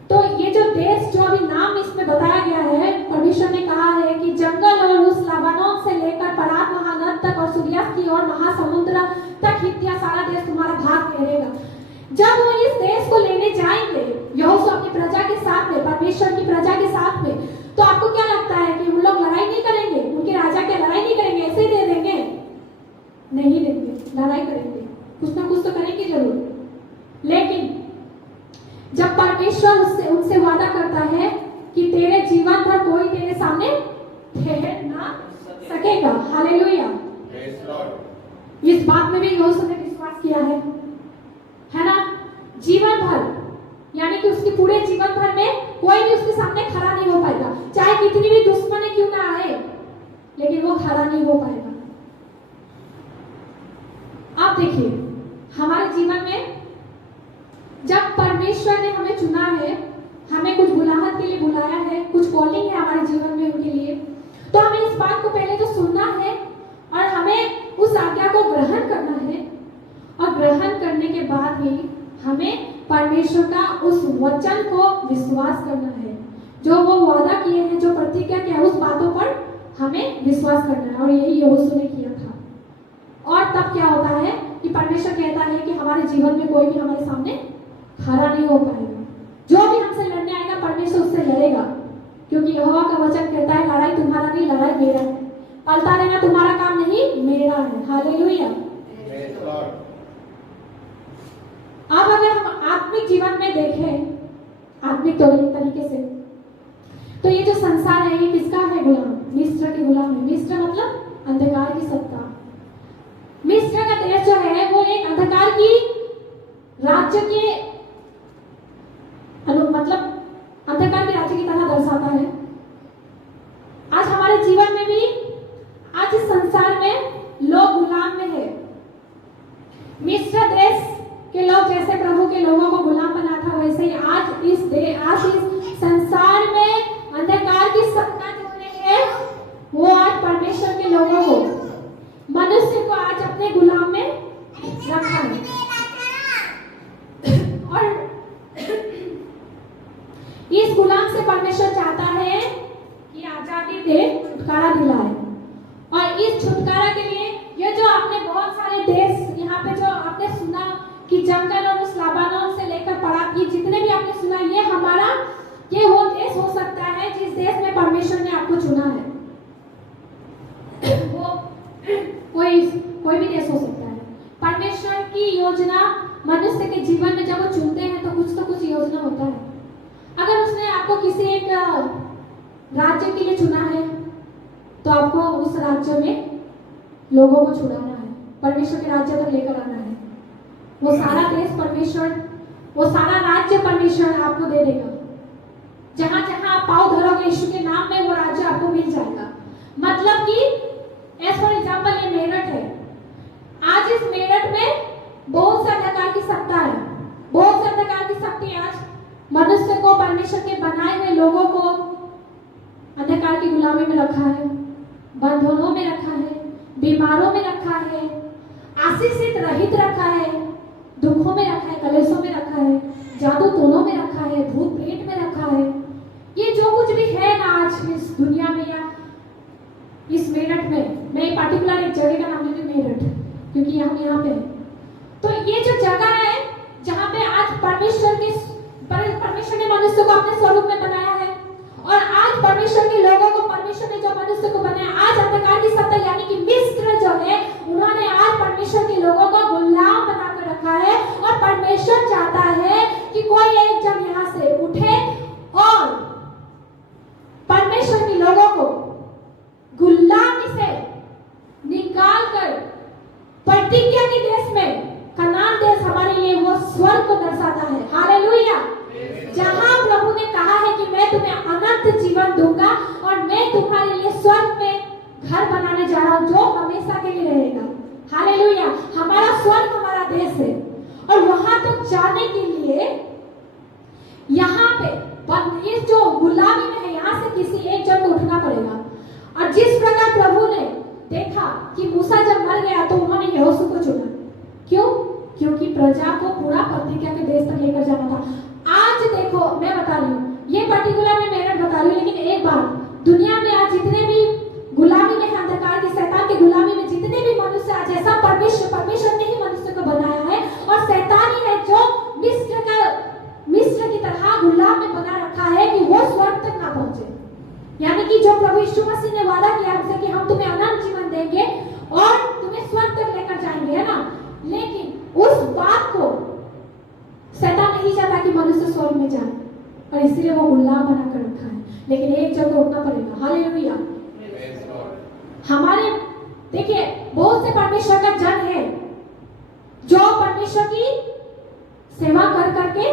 तो ये जो देश जो अभी नाम इसमें बताया गया है, परमेश्वर ने कहा है कि जंगल और उस लबानोन से लेकर परात महानद तक और सूर्यास्त की और महासमुद्र तक हित्तिया सारा देश तुम्हारा भाग ठहरेगा। जब वो इस देश को लेने जाएंगे यहोशू अपनी प्रजा के साथ में, परमेश्वर की प्रजा के साथ में, तो आपको क्या लगता है कि उन लोग लड़ाई नहीं करेंगे? उनके राजा क्या लड़ाई नहीं करेंगे? ऐसे ही दे देंगे? नहीं देंगे, लड़ाई करेंगे, कुछ ना कुछ तो करेंगे जरूर। लेकिन जब परमेश्वर उनसे वादा करता है कि तेरे जीवन भर कोई तेरे सामने ठहर ना सकेगा। हालेलुया। Praise Lord. इस बात में भी यहोशू ने विश्वास किया है ना? जीवन भर, यानी कि उसके पूरे जीवन भर में कोई भी उसके सामने खड़ा नहीं हो पाएगा, चाहे कितनी भी दुश्मनी क्यों ना आए, लेकिन वो खड़ा नहीं हो पाएगा। आप देखिए, हमारे जीवन में जब परमेश्वर ने हमें चुना है, हमें कुछ बुलाहट के लिए बुलाया है, कुछ कॉलिंग है हमारे जीवन में उनके लिए, तो हमें इस बात को पहले तो सुनना है और हमें उस आज्ञा को ग्रहण करना है, और ग्रहण करने के बाद ही हमें परमेश्वर का उस वचन को विश्वास करना है, जो वो वादा किए हैं, जो प्रतिज्ञा किया है, उस बातों पर हमें विश्वास करना है। और यही यहोशू ने किया था। और तब क्या होता है कि परमेश्वर कहता है कि हमारे जीवन में कोई भी हमारे सामने खड़ा नहीं हो पाएगा। जो भी हमसे लड़ने आएगा परमेश्वर उससे लड़ेगा, क्योंकि यहोवा का वचन कहता है लड़ाई तुम्हारा नहीं, लड़ाई मेरा है। पलता रहना तुम्हारा काम नहीं, मेरा है। हालेलुया। Praise Lord. अब अगर हम आत्मिक जीवन में देखें, आत्मिक तरीके से, तो ये जो संसार है ये किसका है? गुलाम, मिस्र के गुलाम है। मिस्र मतलब अंधकार की सत्ता। मिस्र का देश जो है वो एक अंधकार की राज्य राज्य के मतलब अंधकार के राज्य की तरह दर्शाता है। आज हमारे जीवन में भी, आज इस संसार में लोग गुलाम में है। मिस्र देश के लोग जैसे प्रभु के लोगों को गुलाम बना था, वैसे ही आज इस संसार में अंधकार की सत्ता जो है वो आज परमेश्वर के लोगों को, मनुष्य को आज अपने गुलाम में रखा है। और इस गुलाम से परमेश्वर चाहता है कि आजादी दे, छुटकारा दिलाए। और इस छुटकारा के लिए ये जो आपने बहुत सारे देश यहाँ पे जो आपने सुना कि जंगल और उस लाबानोन से लेकर पड़ा, ये जितने भी आपने सुना, ये हमारा, ये वो देश हो सकता है जिस देश में परमेश्वर ने आपको चुना है। वो कोई भी देश हो सकता है। परमेश्वर की योजना मनुष्य के जीवन में जब वो चुनते हैं तो कुछ योजना होता है। अगर उसने आपको किसी एक राज्य के लिए चुना है तो आपको उस राज्य में लोगों को छुड़ाना है, परमेश्वर के राज्य तक लेकर आना है। वो सारा देश परमेश्वर, वो सारा राज्य परमेश्वर आपको दे देगा। जहां जहां आप पाँव धरोगे यीशु के नाम में, वो राज्य आपको मिल जाएगा। मतलब कि एज फॉर एग्जाम्पल ये मेरठ है। आज इस मेरठ में बहुत से अंधकार की सत्ता है, बहुत से अंधकार की शक्ति आज मनुष्य को, परमेश्वर के बनाए हुए लोगों को अंधकार की गुलामी में रखा है, बंधनों में रखा है, बीमारों में रखा है, आशीषित रहित रखा है, दुखों में रखा है, कलेशों में रखा है, जादू टोनों में रखा है, भूत प्रेत में रखा है। ये जो कुछ भी है ना आज इस दुनिया में या इस मेरठ में, मैं पार्टिकुलर एक जगह का नाम लेती हूँ मेरठ, क्योंकि हम यहाँ पे हैं। तो ये जो जगह है जहाँ पे आज परमेश्वर ने मनुष्य को अपने स्वरूप में बनाया है, और आज परमेश्वर के लोगों को, परमेश्वर ने जो मनुष्य को बनाया, आज अंधकार की सत्ता यानी कि मिस्र जो है, उन्होंने आज परमेश्वर के लोगों को गुलाम बनाकर रखा है। और परमेश्वर चाहता है कि कोई एक जन यहाँ से उठे और परमेश्वर के लोगों को गुलामी से निकाल कर प्रतिज्ञा के देश में, कनान देश हमारे लिए वो स्वर्ग को दर्शाता है। हालेलुया। जहां प्रभु ने कहा है कि मैं तुम्हें अनंत जीवन दूंगा और मैं तुम्हारे लिए स्वर्ग में घर बनाने जा रहा हूं जो हमेशा के लिए रहेगा। हालेलुया। हमारा स्वर्ग हमारा देश है, और वहां तक जाने के लिए यहाँ पे इस जो गुलामी में है, यहाँ से किसी एक जन को उठना पड़ेगा। और जिस प्रकार प्रभु ने देखा कि मूसा जब मर गया तो उन्होंने यहोशू को चुना। क्यों? क्योंकि प्रजा को पूरा प्रतिज्ञा के देश तक लेकर जाना था। आज देखो, मैं बता रही हूँ, ये पर्टिकुलर मैं मेरठ बता रही हूँ, लेकिन एक बात, दुनिया में आज जितने भी गुलामी में है, अंधकार की, शैतान की गुलामी में जितने भी मनुष्य आज, ऐसा परमेश्वर ने ही मनुष्य को बनाया है, और शैतान ही है जो मिस्र की तरह गुलाम में बना रखा है कि वो स्वर्ग तक ना पहुंचे। यानी कि जो प्रभु यीशु मसीह ने वादा किया हमसे कि हम तुम्हें अनंत जीवन देंगे और तुम्हें स्वर्ग तक लेकर जाएंगे, है ना, लेकिन उस बात को शैतान नहीं चाहता कि मनुष्य स्वर्ग में जाए, और इसीलिए वो गुलाम बनाकर रखा है। लेकिन एक जगह उठना पड़ेगा। हालेलुया। हमारे देखिए, बहुत से परमेश्वर का जन है जो परमेश्वर की सेवा कर करके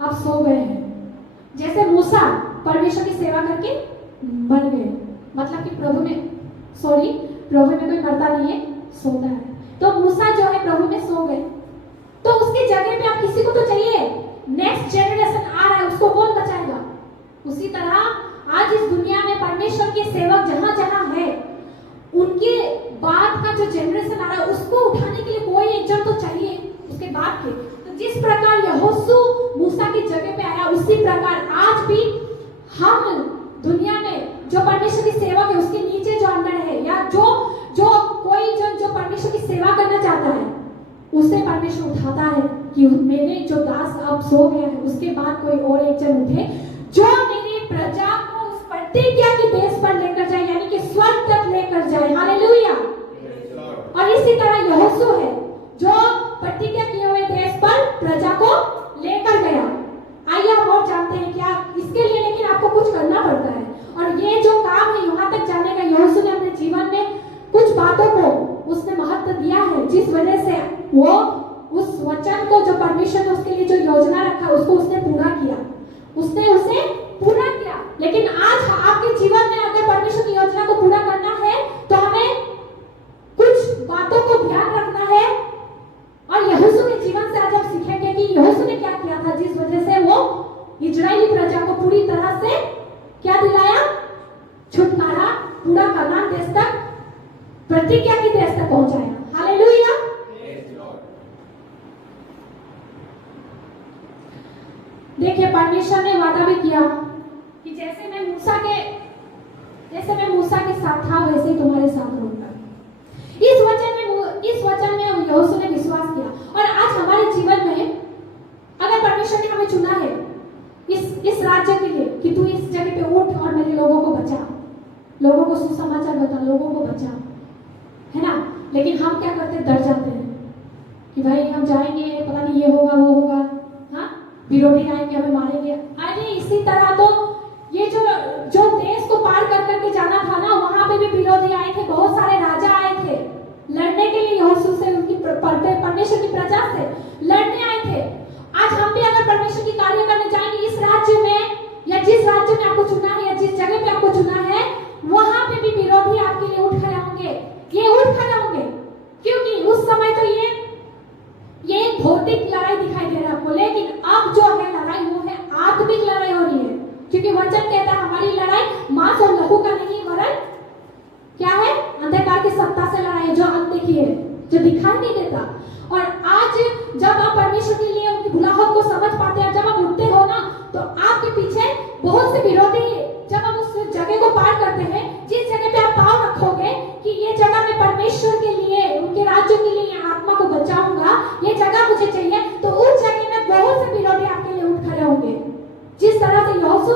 अब सो गए हैं। जैसे मूसा परमेश्वर की सेवा करके मर गए, मतलब कि प्रभु में कोई मरता नहीं है, सोता है। तो मूसा जो है प्रभु में सो गए, तो उसकी जगह पे अब किसी को तो चाहिए, नेक्स्ट जनरेशन आ रहा है, उसको कौन बचाएगा? उसी तरह आज इस दुनिया में परमेश्वर के सेवक जहां जहां है, उनके बाद का जो जनरेशन आ रहा है, उसको उठाने के लिए कोई एक जन तो चाहिए उसके बाद के। तो जिस प्रकार यहोशू मूसा की जगह पे आया, उसी प्रकार आज भी हम दुनिया में जो परमेश्वर की सेवक है, उसके नीचे जो अंदर है, या जो कोई जन जो परमेश्वर की सेवा करना चाहता है, उसे परमेश्वर उठाता है कि मेरे जो दास अब सो गया है, उसके बाद कोई और एक जन उठे जो मेरी प्रजा को उस प्रतिज्ञा के देश पर लेकर जाए, यानी कि स्वर्ग तक लेकर जाए। हालेलुया। और इसी तरह यहोशू है जो प्रतिज्ञा किए हुए देश पर प्रजा को लेकर गया। आइए हम और जानते हैं क्या इसके लिए, लेकिन आपको कुछ करना पड़ता है, और ये जो काम है वहां तक जाने का, यहोशू ने अपने जीवन में कुछ बातों को उसने महत्व दिया है, जिस वजह से वो उस वचन को जो परमेश्वर ने उसके लिए जो योजना रखा उसको उसने पूरा किया, उसने उसे पूरा किया। लेकिन आज आपके जीवन में अगर परमेश्वर की योजना को पूरा करना है तो हमें कुछ बातों को ध्यान रखना है। और यहोशू के जीवन से आज आप सीखेंगे कि यहोशू ने क्या किया था, जिस वजह से वो इजरायली प्रजा को पूरी तरह से क्या दिलाया, छुटकारा, पूरा कनान देश तक, प्रतिज्ञा के देश तक पहुंचाया। हालेलुया। देखिए परमेश्वर ने वादा भी किया कि जैसे मैं मूसा के साथ था वैसे ही तुम्हारे साथ रहूंगा। इस वचन में यहोशू ने विश्वास किया। और आज हमारे जीवन में अगर परमेश्वर ने हमें चुना है इस राज्य के लिए कि तू इस जगह पे उठ और मेरे लोगों को बचा, लोगों को सुसमाचार बता, लोगों को बचा, है ना। लेकिन हम क्या करते, डर जाते हैं कि भाई हम जाएंगे, पता नहीं ये होगा वो होगा, हाँ विरोधी आएंगे हमें मारेंगे। अरे इसी तरह तो ये जो देश को पार कर करके जाना था ना, वहां पे भी विरोधी आए थे, बहुत सारे राजा आए थे लड़ने के लिए यहोशू से, उनकी परमेश्वर की प्रजा से लड़ने आए थे। आज हम भी अगर परमेश्वर की कार्य करने जाएंगे इस राज्य में, या जिस राज्य में आपको चुना है या जिस जगह पे आपको चुना है, वहां पे भी विरोधी आपके लिए उठ खड़े होंगे, ये उठ खड़े होंगे। क्योंकि उस समय तो ये भौतिक लड़ाई दिखाई दे रहा है आपको, लेकिन अब जो है लड़ाई वो है आत्मिक लड़ाई हो रही है। क्योंकि वचन कहता है हमारी लड़ाई मांस और लहू का नहीं, वरन क्या है, अंधकार की सत्ता से लड़ाई है, जो अनदेखी है, जो दिखाई नहीं देता। और आज जब आप परमेश्वर के लिए उनकी बुलाहट को समझ पाते हैं, जब आप उठते हो ना, तो आपके पीछे बहुत से विरोधी है। जब आप उस जगह को पार करते हैं, जिस जगह पे आप पाँव रखोगे कि ये जगह मैं परमेश्वर के लिए, उनके राज्य के लिए आत्मा को बचाऊंगा, ये जगह मुझे चाहिए, तो उस जगह में बहुत से विरोधी आपके लिए उठ खड़े होंगे। जिस तरह से यहोशू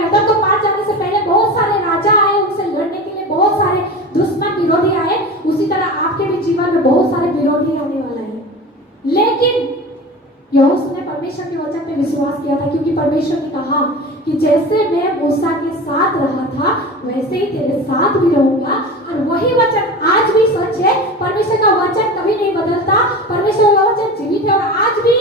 यरदन को पार जाने से पहले बहुत सारे राजा आए उनसे लड़ने के लिए, बहुत सारे दुश्मन विरोधी आए, उसी तरह आपके भी जीवन में बहुत सारे विरोधी आने वाला है। लेकिन यहोशू ने परमेश्वर के वचन पे विश्वास किया था, क्योंकि परमेश्वर ने कहा कि जैसे मैं मूसा के साथ रहा था वैसे ही तेरे साथ भी रहूंगा। और वही वचन आज भी सच है। परमेश्वर का वचन कभी नहीं बदलता, परमेश्वर का वचन जीवित है और आज भी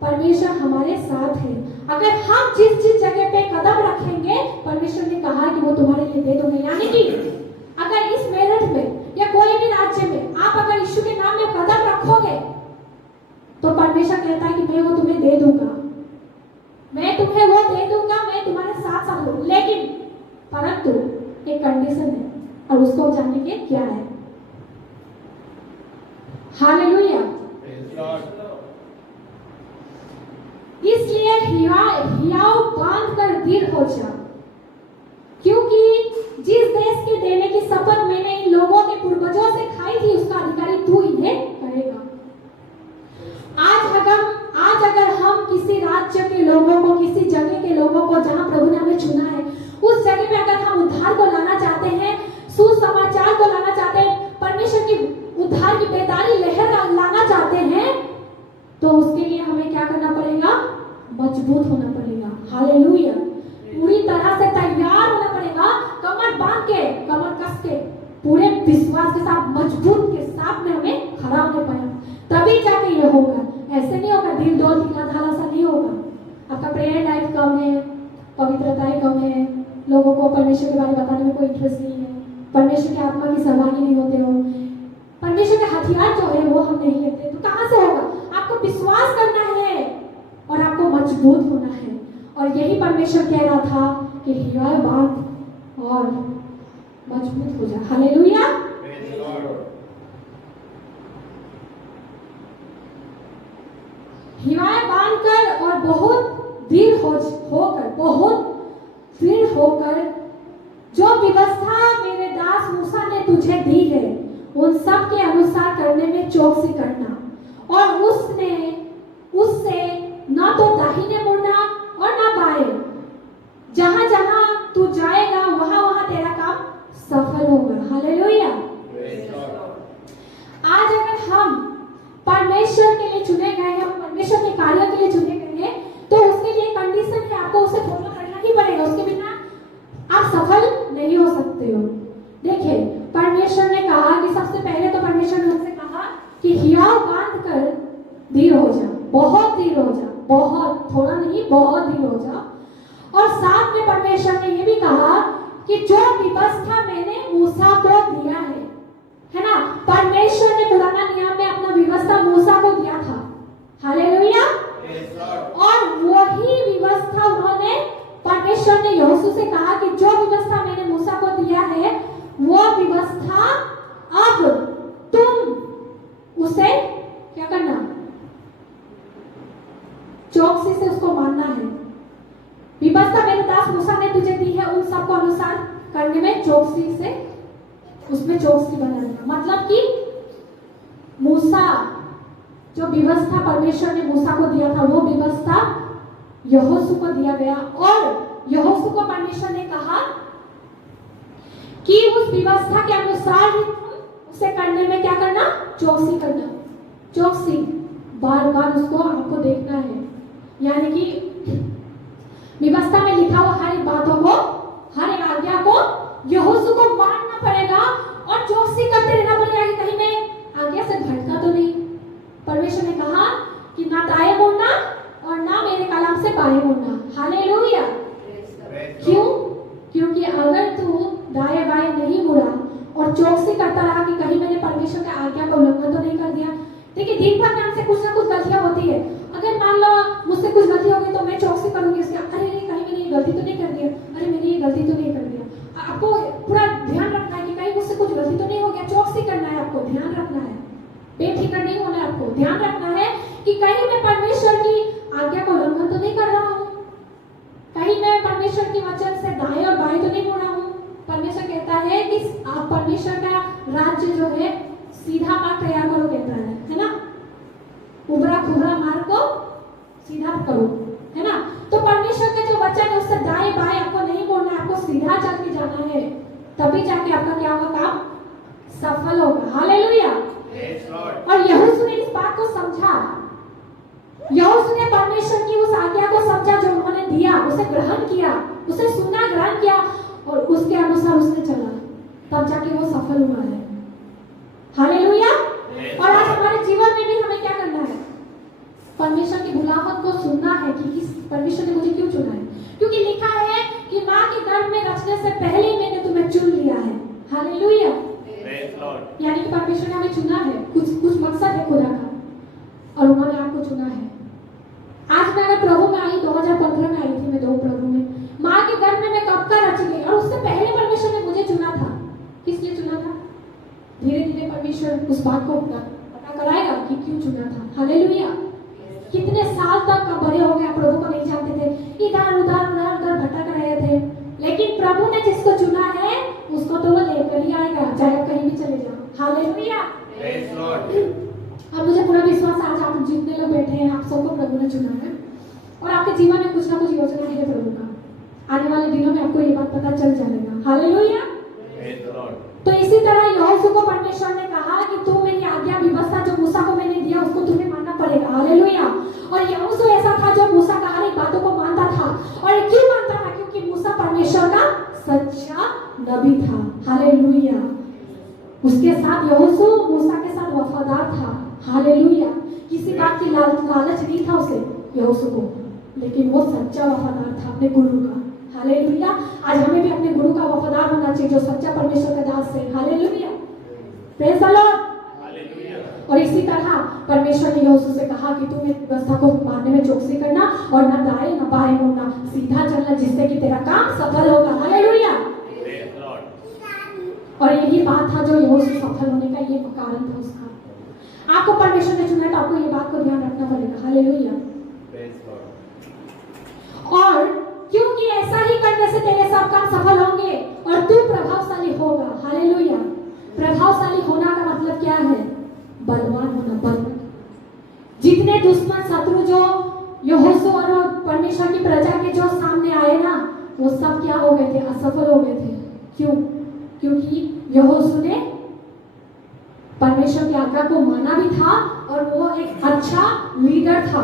परमेश्वर हमारे साथ है। अगर हम जिस जगह पे कदम रखेंगे, परमेश्वर ने कहा कि वो तुम्हारे लिए दे दूंगे। यानी कि अगर इस मेरठ में या कोई भी राज्य में आप अगर यीशु के नाम में कदम रखोगे, तो परमेश्वर कहता है कि मैं वो तुम्हें दे दूंगा, मैं तुम्हें वो दे दूंगा, मैं तुम्हारे साथ साथ हूं। लेकिन परंतु एक कंडीशन है, और उसको जानेंगे क्या है। हालेलुया। इसलिए हियाव बांध कर दृढ़ हो जा, क्योंकि जिस देश के देने की शपथ मैंने इन लोगों के पूर्वजों से खाई थी, उसका अधिकारी तू इन्हें करेगा। आज अगर हम किसी राज्य के लोगों को, किसी जगह के लोगों को जहां प्रभु ने हमें चुना है, उस जगह पे अगर हम उद्धार को लाना चाहते हैं, सुसमाचार को लाना चाहते हैं, परमेश्वर की उद्धार की बेदारी लहर लाना चाहते हैं, तो उसके लिए हमें क्या करना पड़ेगा, मजबूत होना पड़ेगा। हालेलुया। पूरी तरह से तैयार होना पड़ेगा, कमर बांध के, कमर कस के, पूरे विश्वास के साथ, मजबूत के साथ में हमें खड़ा होना पड़ेगा, तभी जाके ये होगा। ऐसे नहीं होगा, दिल डोल ढीला ढाला सा नहीं होगा। आपका प्रेयर लाइफ कम है, पवित्रताएं कम है, लोगों को परमेश्वर के बारे में बताने में कोई इंटरेस्ट नहीं है, परमेश्वर की आत्मा की सहभागी नहीं होते हो, परमेश्वर के हथियार जो है वो हम नहीं लेते, तो कहां से होगा। आपको विश्वास करना है और आपको मजबूत होना है। और यही परमेश्वर कह रहा था कि हियाव बांध और मजबूत हो जा। हालेलुया। हियाव बांधकर और बहुत दृढ़ होकर जो व्यवस्था मेरे दास मूसा ने तुझे दी है, उन सब के अनुसार करने में चौकसी करना, और उससे न तो दाहिने मुड़ना और न बाएं। जहां जहां तू जाएगा वहां वहां तेरा काम सफल होगा। हालेलुया। आज अगर हम परमेश्वर के लिए चुने गए हैं, परमेश्वर के कार्य के लिए चुने गए हैं, तो उसके लिए कंडीशन है, आपको उसे फॉलो करना ही पड़ेगा, उसके बिना आप सफल नहीं हो सकते हो। देखिए परमेश्वर ने कहा कि सबसे पहले तो परमेश्वर ने हमसे कहा कि हियाव बांध कर बंदी हो जाओ। और साथ में परमेश्वर ने ये भी कहा कि जो व्यवस्था मैंने मूसा को दिया है ना, परमेश्वर ने पुराना नियम में अपना व्यवस्था मूसा को दिया था। हालेलुया। और वही व्यवस्था उन्होंने, परमेश्वर ने यहोशू से कहा कि जो व्यवस्था मैंने मूसा को दिया है वो व्यवस्था अब तुम उसे क्या करना, चौकसी से उसको मानना है। व्यवस्था मेरे दास मूसा ने तुझे दी है, उन सब को अनुसार करने में चौकसी से, उसमें चौकसी बनाना। मतलब कि मूसा, जो व्यवस्था परमेश्वर ने मूसा को दिया था वो व्यवस्था यहोशू को दिया गया। और यहोशू को परमेश्वर ने कहा कि उस व्यवस्था के अनुसार ही उसे करने में क्या करना, चौकसी करना। चौकसी बार बार उसको आपको देखना है, यानी कि व्यवस्था में लिखा हुआ हर एक बातों को, हर एक आज्ञा को यहोशू को मानना पड़ेगा और चौकसी करते रहना पड़ेगा कि कहीं मैं आज्ञा से भटका तो नहीं। परमेश्वर ने कहा कि ना दाएं मुड़ना और ना मेरे कलाम से बाएं मुड़ना। हालेलुया। क्यों? क्योंकि अगर तू दाएं बाएं नहीं मुड़ा और चौकसी करता रहा कि कहीं मैंने परमेश्वर की आज्ञा का उल्लंघन तो नहीं कर दिया। देखिए, दिन भर में हमसे कुछ ना कुछ गलतियां होती है। अगर मान लो मुझसे कुछ गलती हो गई तो मैं चौकसी करूंगी उसकी, अरे नहीं कहीं मैंने ये गलती तो नहीं कर दिया, अरे मैंने ये गलती तो नहीं कर दिया। आपको पूरा ध्यान रखना है कि कहीं मुझसे कुछ गलती तो नहीं हो गया। चौकसी करना है, आपको ध्यान रखना है, बेफिक्र नहीं होना है। आपको ध्यान रखना है कि कहीं मैं परमेश्वर की आज्ञा का उल्लंघन तो नहीं कर रहा हूँ, कहीं मैं परमेश्वर की वचन से दाएं और बाएं तो नहीं मुड़ रहा हूँ। परमेश्वर कहता है कि आप परमेश्वर का राज्य जो है सीधा मार्ग तैयार करो, कहता है ना, उबरा खुबरा मार्ग को सीधा करो, है ना। तो परमेश्वर का जो वचन है उससे दाएं बाएं आपको नहीं मुड़ना है, आपको सीधा चल के जाना है, तभी जाके आपका क्या होगा, काम सफल होगा। हालेलुया। और यहोशू ने इस बात को समझा, यहोशू ने परमेश्वर की उस आज्ञा को समझा जो उन्होंने दिया, उसे ग्रहण किया, उसे सुना, ग्रहण किया और उसके अनुसार उसने चला, तब जाके वो सफल हुआ है। हालेलुया। और आज हमारे जीवन में भी हमें क्या करना है, परमेश्वर की बुलाहट को सुनना है कि किस परमेश्वर ने मुझे क्यों चुना है। क्योंकि लिखा है कि माँ के गर्भ में रचने से पहले ही मैंने तुम्हें चुन लिया है। हालेलुया। यानी कि परमेश्वर ने हमें चुना है, कुछ मकसद है खुदा का और उन्होंने आपको चुना है। आज मैं अगर प्रभु में आई, 2015 में आई थी मैं, 2 प्रभु में, माँ के गर्भ में मैं कब का रची गई और उससे पहले परमेश्वर ने मुझे चुना था। किस लिए चुना था? धीरे धीरे परमेश्वर उस बात को पता कराएगा कि क्यों चुना था। हालेलुया। कितने साल तक बड़े हो गए, प्रभु को नहीं जानते थे, इधर उधर भटक रहे थे, लेकिन प्रभु ने जिसको चुना है उसको तो वो लेकर ही आएगा, चाहे आप कहीं भी चले जाओ। हालेलुया। अब मुझे पूरा विश्वास है आज आप जितने लोग बैठे हैं आप सबको प्रभु ने चुना है और आपके जीवन में कुछ ना कुछ योजना है प्रभु का। आने वाले दिनों में आपको ये बात पता चल जाएगा। हालेलुया। तो इसी तरह यहोशू को परमेश्वर ने कहा कि तू मेरी आज्ञा व्यवस्था जो मूसा को मैंने दिया उसको तुम्हें मानना पड़ेगा। हालेलुया। और यहोशू ऐसा था जो मूसा का हर एक बातों को मानता था। और क्यों मानता था? क्योंकि मूसा परमेश्वर का सच्चा नबी था। हालेलुया। उसके साथ यहोशू मूसा के साथ वफादार था। हालेलुया। किसी बात की लालच नहीं था उसे, यहोशू को, लेकिन वो सच्चा वफादार था अपने गुरु का। हालेलुया। आज हमें भी अपने गुरु का वफादार होना चाहिए जो सच्चा परमेश्वर का दास है। हालेलुया। Praise the Lord. और इसी तरह परमेश्वर ने यहोशू से कहा कि तुम इस व्यवस्था को मानने में चौकसी करना और न दाएं न बाएं मुड़ना, सीधा चलना, जिससे कि तेरा काम सफल होगा। हालेलुया। और यही बात था जो यहोशू सफल होने का ये कारण था उसका। आपको परमेश्वर ने चुना तो आपको ये बात को ध्यान रखना पड़ेगा। हालेलुया। और क्योंकि ऐसा ही करने से तेरे सब काम सफल होंगे और तू प्रभावशाली होगा। हालेलुया। प्रभावशाली होना का मतलब क्या है? बलवान होना, बलवान। जितने दुश्मन शत्रु जो यहोशू और परमेश्वर की प्रजा के जो सामने आए ना, वो सब क्या हो गए थे? असफल हो गए थे। क्यों? क्योंकि यहोशू ने परमेश्वर की आज्ञा को माना भी था और वो एक अच्छा लीडर था,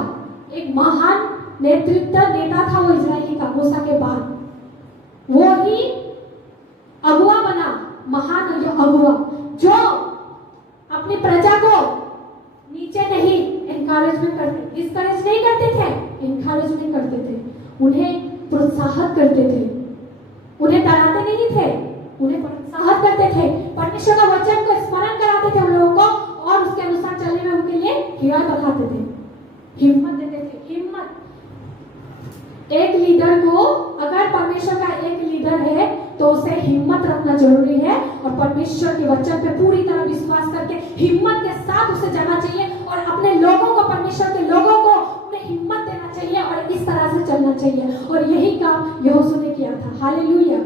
एक महान नेता था वो इजरायली का। मूसा के बाद वो ही अगुआ बना, महान अगुआ, जो अपनी प्रजा को नीचे नहीं, एनकरेजमेंट करते, डिस्करेज नहीं करते थे, एनकरेजमेंट करते थे। उन्हें प्रोत्साहित करते थे, उन्हें डराते नहीं थे, उन्हें प्रोत्साहित करते थे, परमेश्वर का वचन को स्मरण कराते थे उन लोगों को और उसके अनुसार चलने में उनके लिए हिम्मत बढ़ाते थे, हिम्मत देते थे। हिम्मत एक लीडर को, अगर परमेश्वर का एक लीडर है तो उसे हिम्मत रखना जरूरी है और परमेश्वर के वचन पे पूरी तरह विश्वास करके हिम्मत के साथ उसे जाना चाहिए और अपने लोगों को, परमेश्वर के लोगों को उन्हें हिम्मत देना चाहिए और इस तरह से चलना चाहिए। और यही काम यहोशू ने किया था। हालेलुया।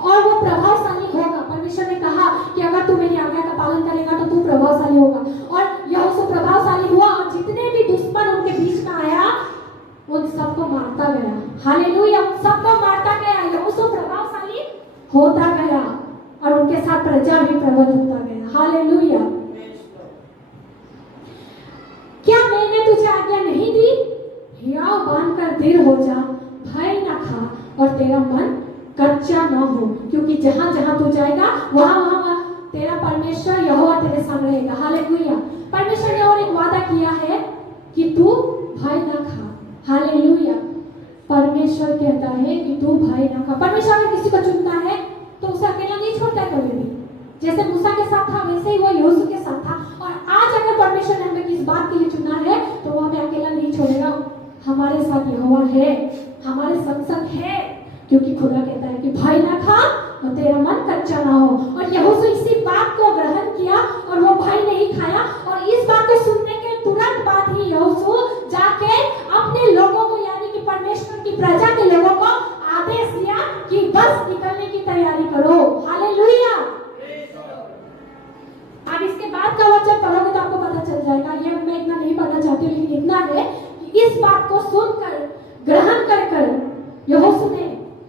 और वो प्रभावशाली होगा। परमेश्वर ने कहा कि अगर तू मेरी आज्ञा का पालन करेगा तो तू प्रभावशाली होगा। और यहोशू प्रभावशाली हुआ और जितने भी दुश्मन उनके बीच में आया उन सबको मारता गया। हालेलुया। सबको मारता गया। यहोशू प्रभावशाली होता गया और उनके साथ प्रजा भी प्रबल होता गया। हालेलुया। क्या मैंने तुझे आज्ञा नहीं दी? हियाव बांधकर दृढ़ हो जा, भय न खा और तेरा मन कच्चा न हो, क्योंकि जहां जहां तू जाएगा वहां वहां तेरा परमेश्वर यहोवा तेरे संग रहेगा। हालेलुया। परमेश्वर ने और एक वादा किया है कि तू भय न खा। हालेलुया। परमेश्वर कहता है कि तू भय न खा। परमेश्वर अगर किसी को चुनता है तो उसे अकेला नहीं छोड़ता है कभी भी। जैसे मूसा के साथ था वैसे ही वो यहोशू के साथ था। और आज अगर परमेश्वर ने हमें किस बात के लिए चुना है तो वो हमें अकेला नहीं छोड़ेगा। हमारे साथ यहोवा है, हमारे संग है, क्योंकि खुदा कहता है कि भय ना खा और तेरा मन कच्चा ना हो। और यहोशू इसी बात को ग्रहण किया और वो भय नहीं खाया। और इस बात को सुनने के तुरंत बाद ही यहोशू जाके अपने लोगों को, यानी कि परमेश्वर की प्रजा के लोगों को आदेश दिया कि बस निकलने की तैयारी करो। हालेलुया। अब इसके बाद का वचन पढ़ोगे तो आपको पता चल जाएगा। ये मैं इतना नहीं पढ़ना चाहती हूँ, लेकिन इतना है कि इस बात को सुनकर, ग्रहण कर यहोशू ने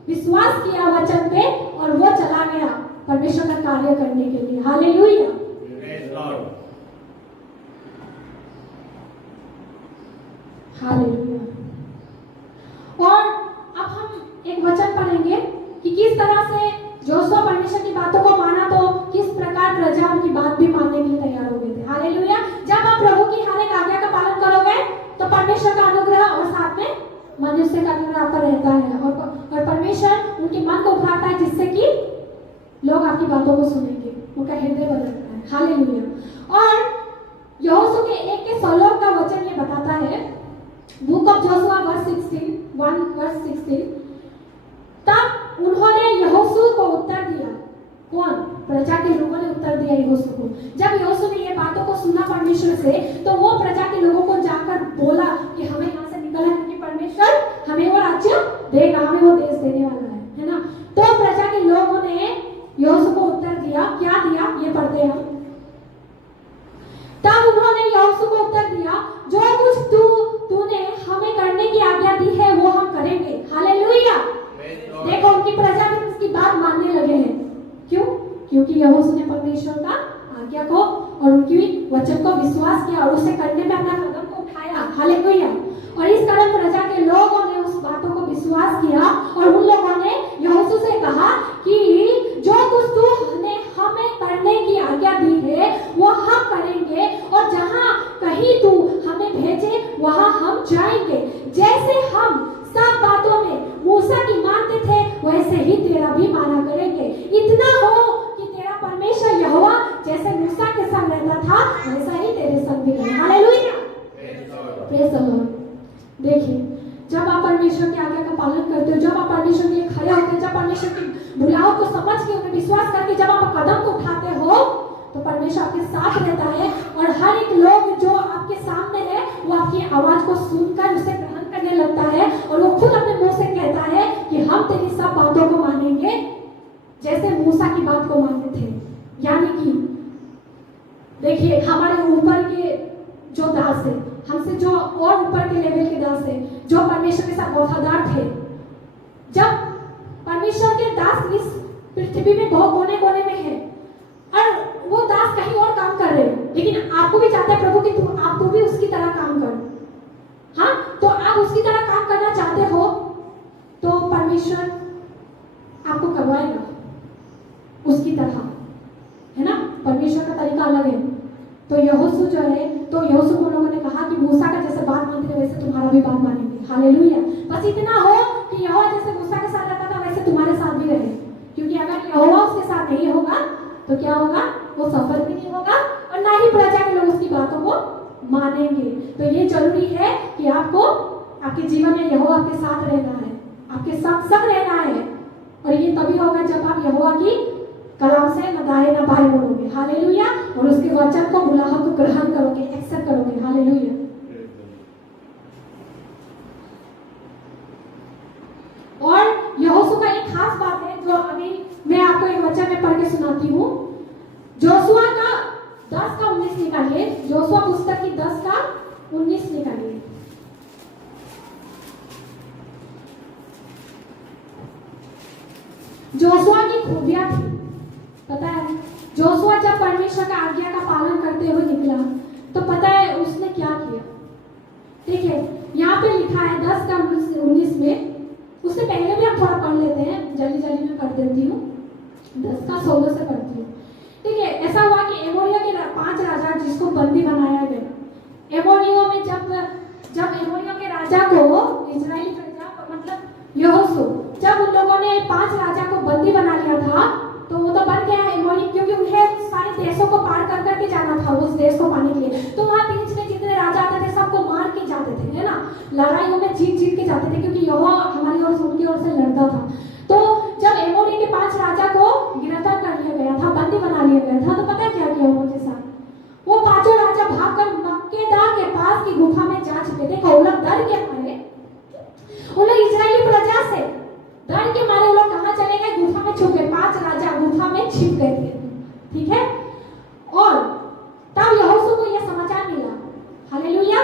विश्वास किया वचन पे और वो चला गया परमेश्वर का कार्य करने के लिए। हालेलुया। हालेलुया। और अब हम एक वचन पढ़ेंगे कि किस तरह से जोशुआ परमेश्वर की बातों को माना तो किस प्रकार प्रजा उनकी बात भी मानने के लिए तैयार हो गए थे। हालेलुया। जब आप प्रभु की हर एक आज्ञा का पालन करोगे तो परमेश्वर का अनुग्रह और साथ में मनुष्य का अनुग्रह आपका रहता है और परमेश्वर उनके मन को उठाता है जिससे कि लोग आपकी बातों को सुनेंगे, उनका हृदय बदलता है। हालेलुया। और यहोशू के 1:16 का वचन ये बताता है, बुक ऑफ जोशुआ वर्स 16, तब उन्होंने यहोशू को उत्तर दिया। कौन? प्रजा के लोगों ने उत्तर दिया यहोशू को। जब यहोशू ने ये बातों को सुना परमेश्वर से तो वो प्रजा के लोगों को जाकर बोला कि हमें यहाँ से निकलना, क्योंकि परमेश्वर हमें वो राज्य देगा, हमें वो देश देने वाला है ना। तो प्रजा के लोगों ने यहोशू को उत्तर दिया। क्या दिया? ये पढ़ते हैं। तब उन्होंने यहोशू को उत्तर दिया, जो कुछ तूने हमें करने की आज्ञा दी है वो हम करेंगे। हालेलुया। देखो उनकी प्रजा भी उसकी बात मानने लगे हैं। क्यों? क्योंकि यहोशू ने परमेश्वर का आज्ञा को और उनकी वचन को विश्वास किया और उसे करने में अपना कदम को उठाया। हालेलुया। और इस कारण प्रजा के लोगों ने उस बातों को विश्वास किया और उन लोगों ने यहोशू से कहा कि जो कुछ तूने हमें करने की आज्ञा दी है वो हम करेंगे और जहां कहीं तू हमें भेजे वहां हम जाएंगे। जैसे हम सब बातों में मूसा की मानते थे वैसे ही तेरा भी माना करेंगे। इतना हो कि तेरा परमेश्वर यहोवा जैसे मूसा के संग रहता था वैसा ही तेरे संग भी रहे। हालेलुया। Praise the Lord. देखिए, जब आप परमेश्वर की आज्ञा का पालन करते हो, जब आप परमेश्वर के लिए खड़े होते हो, जब परमेश्वर की बुलाव को समझ के उन्हें विश्वास करके जब आप कदम को उठाते हो तो परमेश्वर आपके साथ रहता है और हर एक लोग जो आपके सामने है वो आपकी आवाज को सुनकर उसे ग्रहण करने लगता है और वो खुद अपने मुंह से कहता है कि हम तेरी सब बातों को मानेंगे जैसे मूसा की बात को मानते थे। यानी कि देखिए, हमारे ऊपर के जो दास है, हमसे जो और ऊपर के लेवल के दास है, जो परमेश्वर के साथ वफादार थे, जब परमेश्वर के दास इस पृथ्वी में बहुत कोने कोने में है और वो दास कहीं और काम कर रहे हैं, लेकिन आपको भी चाहता है प्रभु कि आप भी उसकी तरह काम करो। हाँ, तो आप उसकी तरह काम करना चाहते हो तो परमेश्वर आपको करवाएगा उसकी तरह, है ना। परमेश्वर का तरीका अलग है। तो यहोशू जो है, तो यहोशू को लोगों ने कहा कि मूसा का जैसे बात मानते थे वैसे तुम्हारा भी बात मानेंगे। पाओगे। हालेलुया। बस इतना हो कि यहोवा जैसे मूसा के साथ रहता था वैसे तुम्हारे साथ भी रहे, क्योंकि अगर यहोवा उसके साथ नहीं होगा तो क्या होगा, वो सफल भी नहीं होगा और ना ही प्रजा के लोग उसकी बातों को मानेंगे। तो ये जरूरी है कि आपको आपके जीवन में यहोवा आपके साथ रहना है, आपके साथ सब रहना है, और ये तभी होगा जब आप यहोवा की कलाम से न दाएं न बाएं मुड़ोगे। हालेलुया। और उसके वचन को बुलाहट को ग्रहण करोगे, एक्सेप्ट करोगे। हालेलुया। और यहोशू का एक खास बात है जो अभी मैं आपको एक वचन में पढ़ के सुनाती हूँ। जोशुआ का 10 का 19 निकालिए। जोशुआ पुस्तक की 10 का 19 निकालिए। जोशुआ की खूबियां थी, पता है, जोशुआ जब परमेश्वर का आज्ञा का पालन करते हुए निकला तो पता है उसने क्या किया। ठीक है, यहाँ पे लिखा है 10 का 19 में, उससे पहले भी हम थोड़ा पढ़ लेते हैं, जल्दी जल्दी में कर देती हूँ, 10 का 16 से पढ़ती हूँ। ठीक है, ऐसा हुआ कि एमोरिया के 5 राजा जिसको बंदी बनाया गया, एमोरियों में जब एमोरियों के राजा को इजराइली प्रजा मतलब यहोशू, जब उन लोगों ने 5 राजा को बंदी बना लिया था तो वो तो बन गया एमोरी, क्योंकि उन्हें सारे देशों को पार कर करके जाना था उस देश को पाने के लिए। तो वहाँ बीच में जितने राजा आते थे सबको मार के जाते थे, है ना, लड़ाइयों में जीत के जाते थे, क्योंकि यहोवा हमारी ओर से उनकी ओर से लड़ता था। तो जब एमोरी के 5 राजा को गिरफ्तार कर लिया गया था, बंदी बना लिया गया था, तो पता है क्या किया उनके साथ, वो 5 राजा भागकर मक्केदा के पास की गुफा में जा छुपे। देखो वो लोग डर के मारे, उन लोग इजरायली प्रजा से डर के मारे वो लोग कहाँ चले गए, गुफा में छुप गए। 5 राजा गुफा में छिप गए थे। ठीक है, और तब यहोशू को यह समाचार मिला। हालेलुया।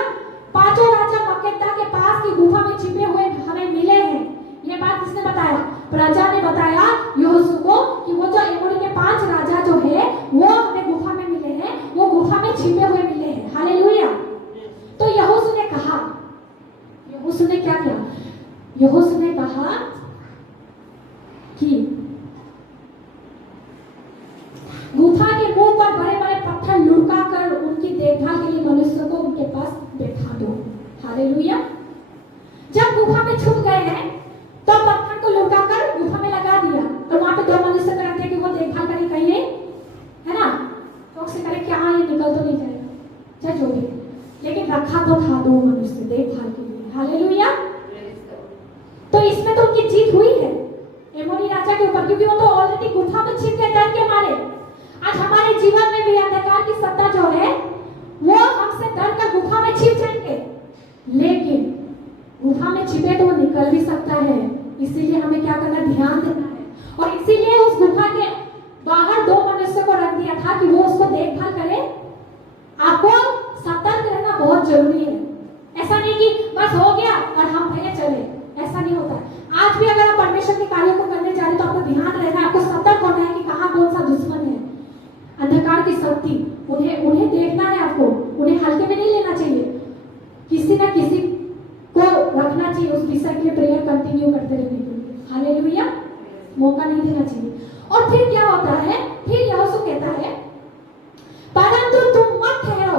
5 राजा मक्केदा के पास की गुफा में छिपे हुए हमें मिले हैं। ये बात किसने बताया, प्रजा ने बताया यहोशू को कि वो जो एमोरी के 5 राजा जो है वो हमें गुफा में मिले हैं, वो गुफा में छिपे हुए मिले हैं। हालेलुया। तो यहोशू ने कहा, यहोशू ने क्या किया, यहोशू ने कहा कि गुफा के मुंह पर बड़े बड़े पत्थर लुढ़का कर उनकी देखभाल के लिए मनुष्य को उनके पास बैठा दो। हालेलुया। जब गुफा में छुप गए हैं तो पत्थर को लुढ़का कर गुफा में लगा दिया, और वहां पे 2 मनुष्य रहते हैं कि वो देखभाल करें कहीं नहीं, है ना, तो से करे क्या ये निकल तो नहीं जाएगा, चाहे जो भी, लेकिन रखा तो था 2 मनुष्य देखभाल के लिए। हालेलुया। तो इसमें तो उनकी जीत हुई है एमोरी राजा के ऊपर, क्योंकि वो तो ऑलरेडी गुफा में छिप गए डर के मारे। आज हमारे जीवन में भी अंधकार की सत्ता जो है वो हमसे डर कर गुफा में छिप जाएंगे, लेकिन गुफा में छिपे तो वो निकल भी सकता है। इसीलिए हमें क्या करना, ध्यान देना है, और इसीलिए उस गुफा के बाहर 2 मनुष्य को रख दिया था कि वो उसको देखभाल करे। आपको सतर्क रहना बहुत जरूरी है। ऐसा नहीं कि बस हो गया और हम भले चले, ऐसा नहीं होता। आज भी अगर आप परमेश्वर के कार्यों को करने जा रहे हैं तो आपको ध्यान रहना है, आपको सतर्क होना है कि कहाँ कौन सा दुश्मन है, अंधकार की शक्ति, उन्हें देखना है, आपको उन्हें हल्के में नहीं लेना चाहिए, किसी ना किसी को रखना चाहिए उस विषय के लिए प्रेयर कंटिन्यू करते रहने के लिए। हालेलुया। मौका नहीं देना चाहिए। और फिर क्या होता है, फिर यहोशू कहता है परंतु तुम मत ठहरो,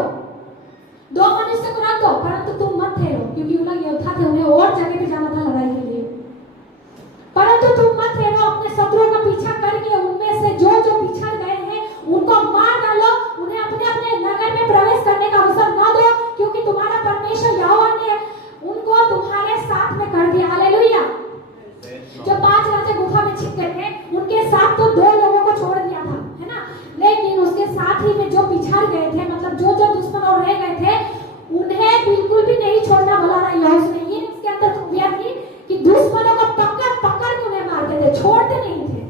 2 मनुष्य को रख दो, परंतु तुम मत ठहरो, क्योंकि उन लोग योद्धा थे, उन्हें और जगह पे जाना था लड़ाई के लिए। परंतु तुम मत ठहरो, अपने शत्रुओं का पीछा करके उनमें से जो जो पिछड़ गए हैं उनको मार डालो, उन्हें अपने अपने नगर में प्रवेश करने का अवसर ना दो, क्योंकि तुम्हारा परमेश्वर यहोवा ने उनको तुम्हारे साथ में कर दिया। हालेलुया। जो 5 राजा गुफा में छिप गए थे उनके साथ तो 2 लोगों को छोड़ दिया था, है ना, लेकिन उसके साथ ही में जो पिछड़ गए थे, मतलब जो जो दुश्मन और रह गए थे, उन्हें बिल्कुल भी नहीं छोड़ना बोला रहा यहोशू ने। ये इसके अंदर खूबियां थी कि दुश्मनों को पकड़ पकड़ के उन्हें मारते थे, छोड़ते नहीं थे।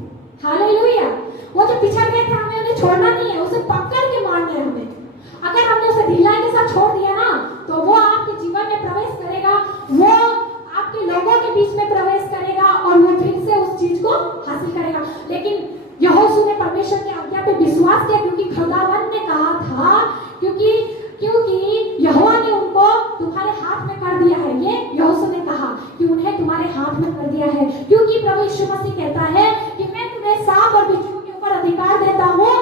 हालेलुया। वो जो पिछड़ गए थे हमें उन्हें छोड़ना नहीं है, उसे पकड़ के मारना है हमें। अगर हमने उसे ढिलाई के साथ छोड़ दिया ना तो वो आपके जीवन में प्रवेश करेगा, वो आपके लोगों के बीच में प्रवेश करेगा और वो फिर से उस चीज को हासिल करेगा। लेकिन यहोशू ने परमेश्वर की आज्ञा पे विश्वास किया, क्योंकि खुदावंद ने कहा था, क्योंकि यहोवा ने उनको तुम्हारे हाथ में कर दिया है। ये यहोशू ने कहा कि उन्हें तुम्हारे हाथ में कर दिया है, क्योंकि प्रभु यीशु मसीह कहता है कि मैं तुम्हें सांप और बिच्छू के ऊपर अधिकार देता हूँ।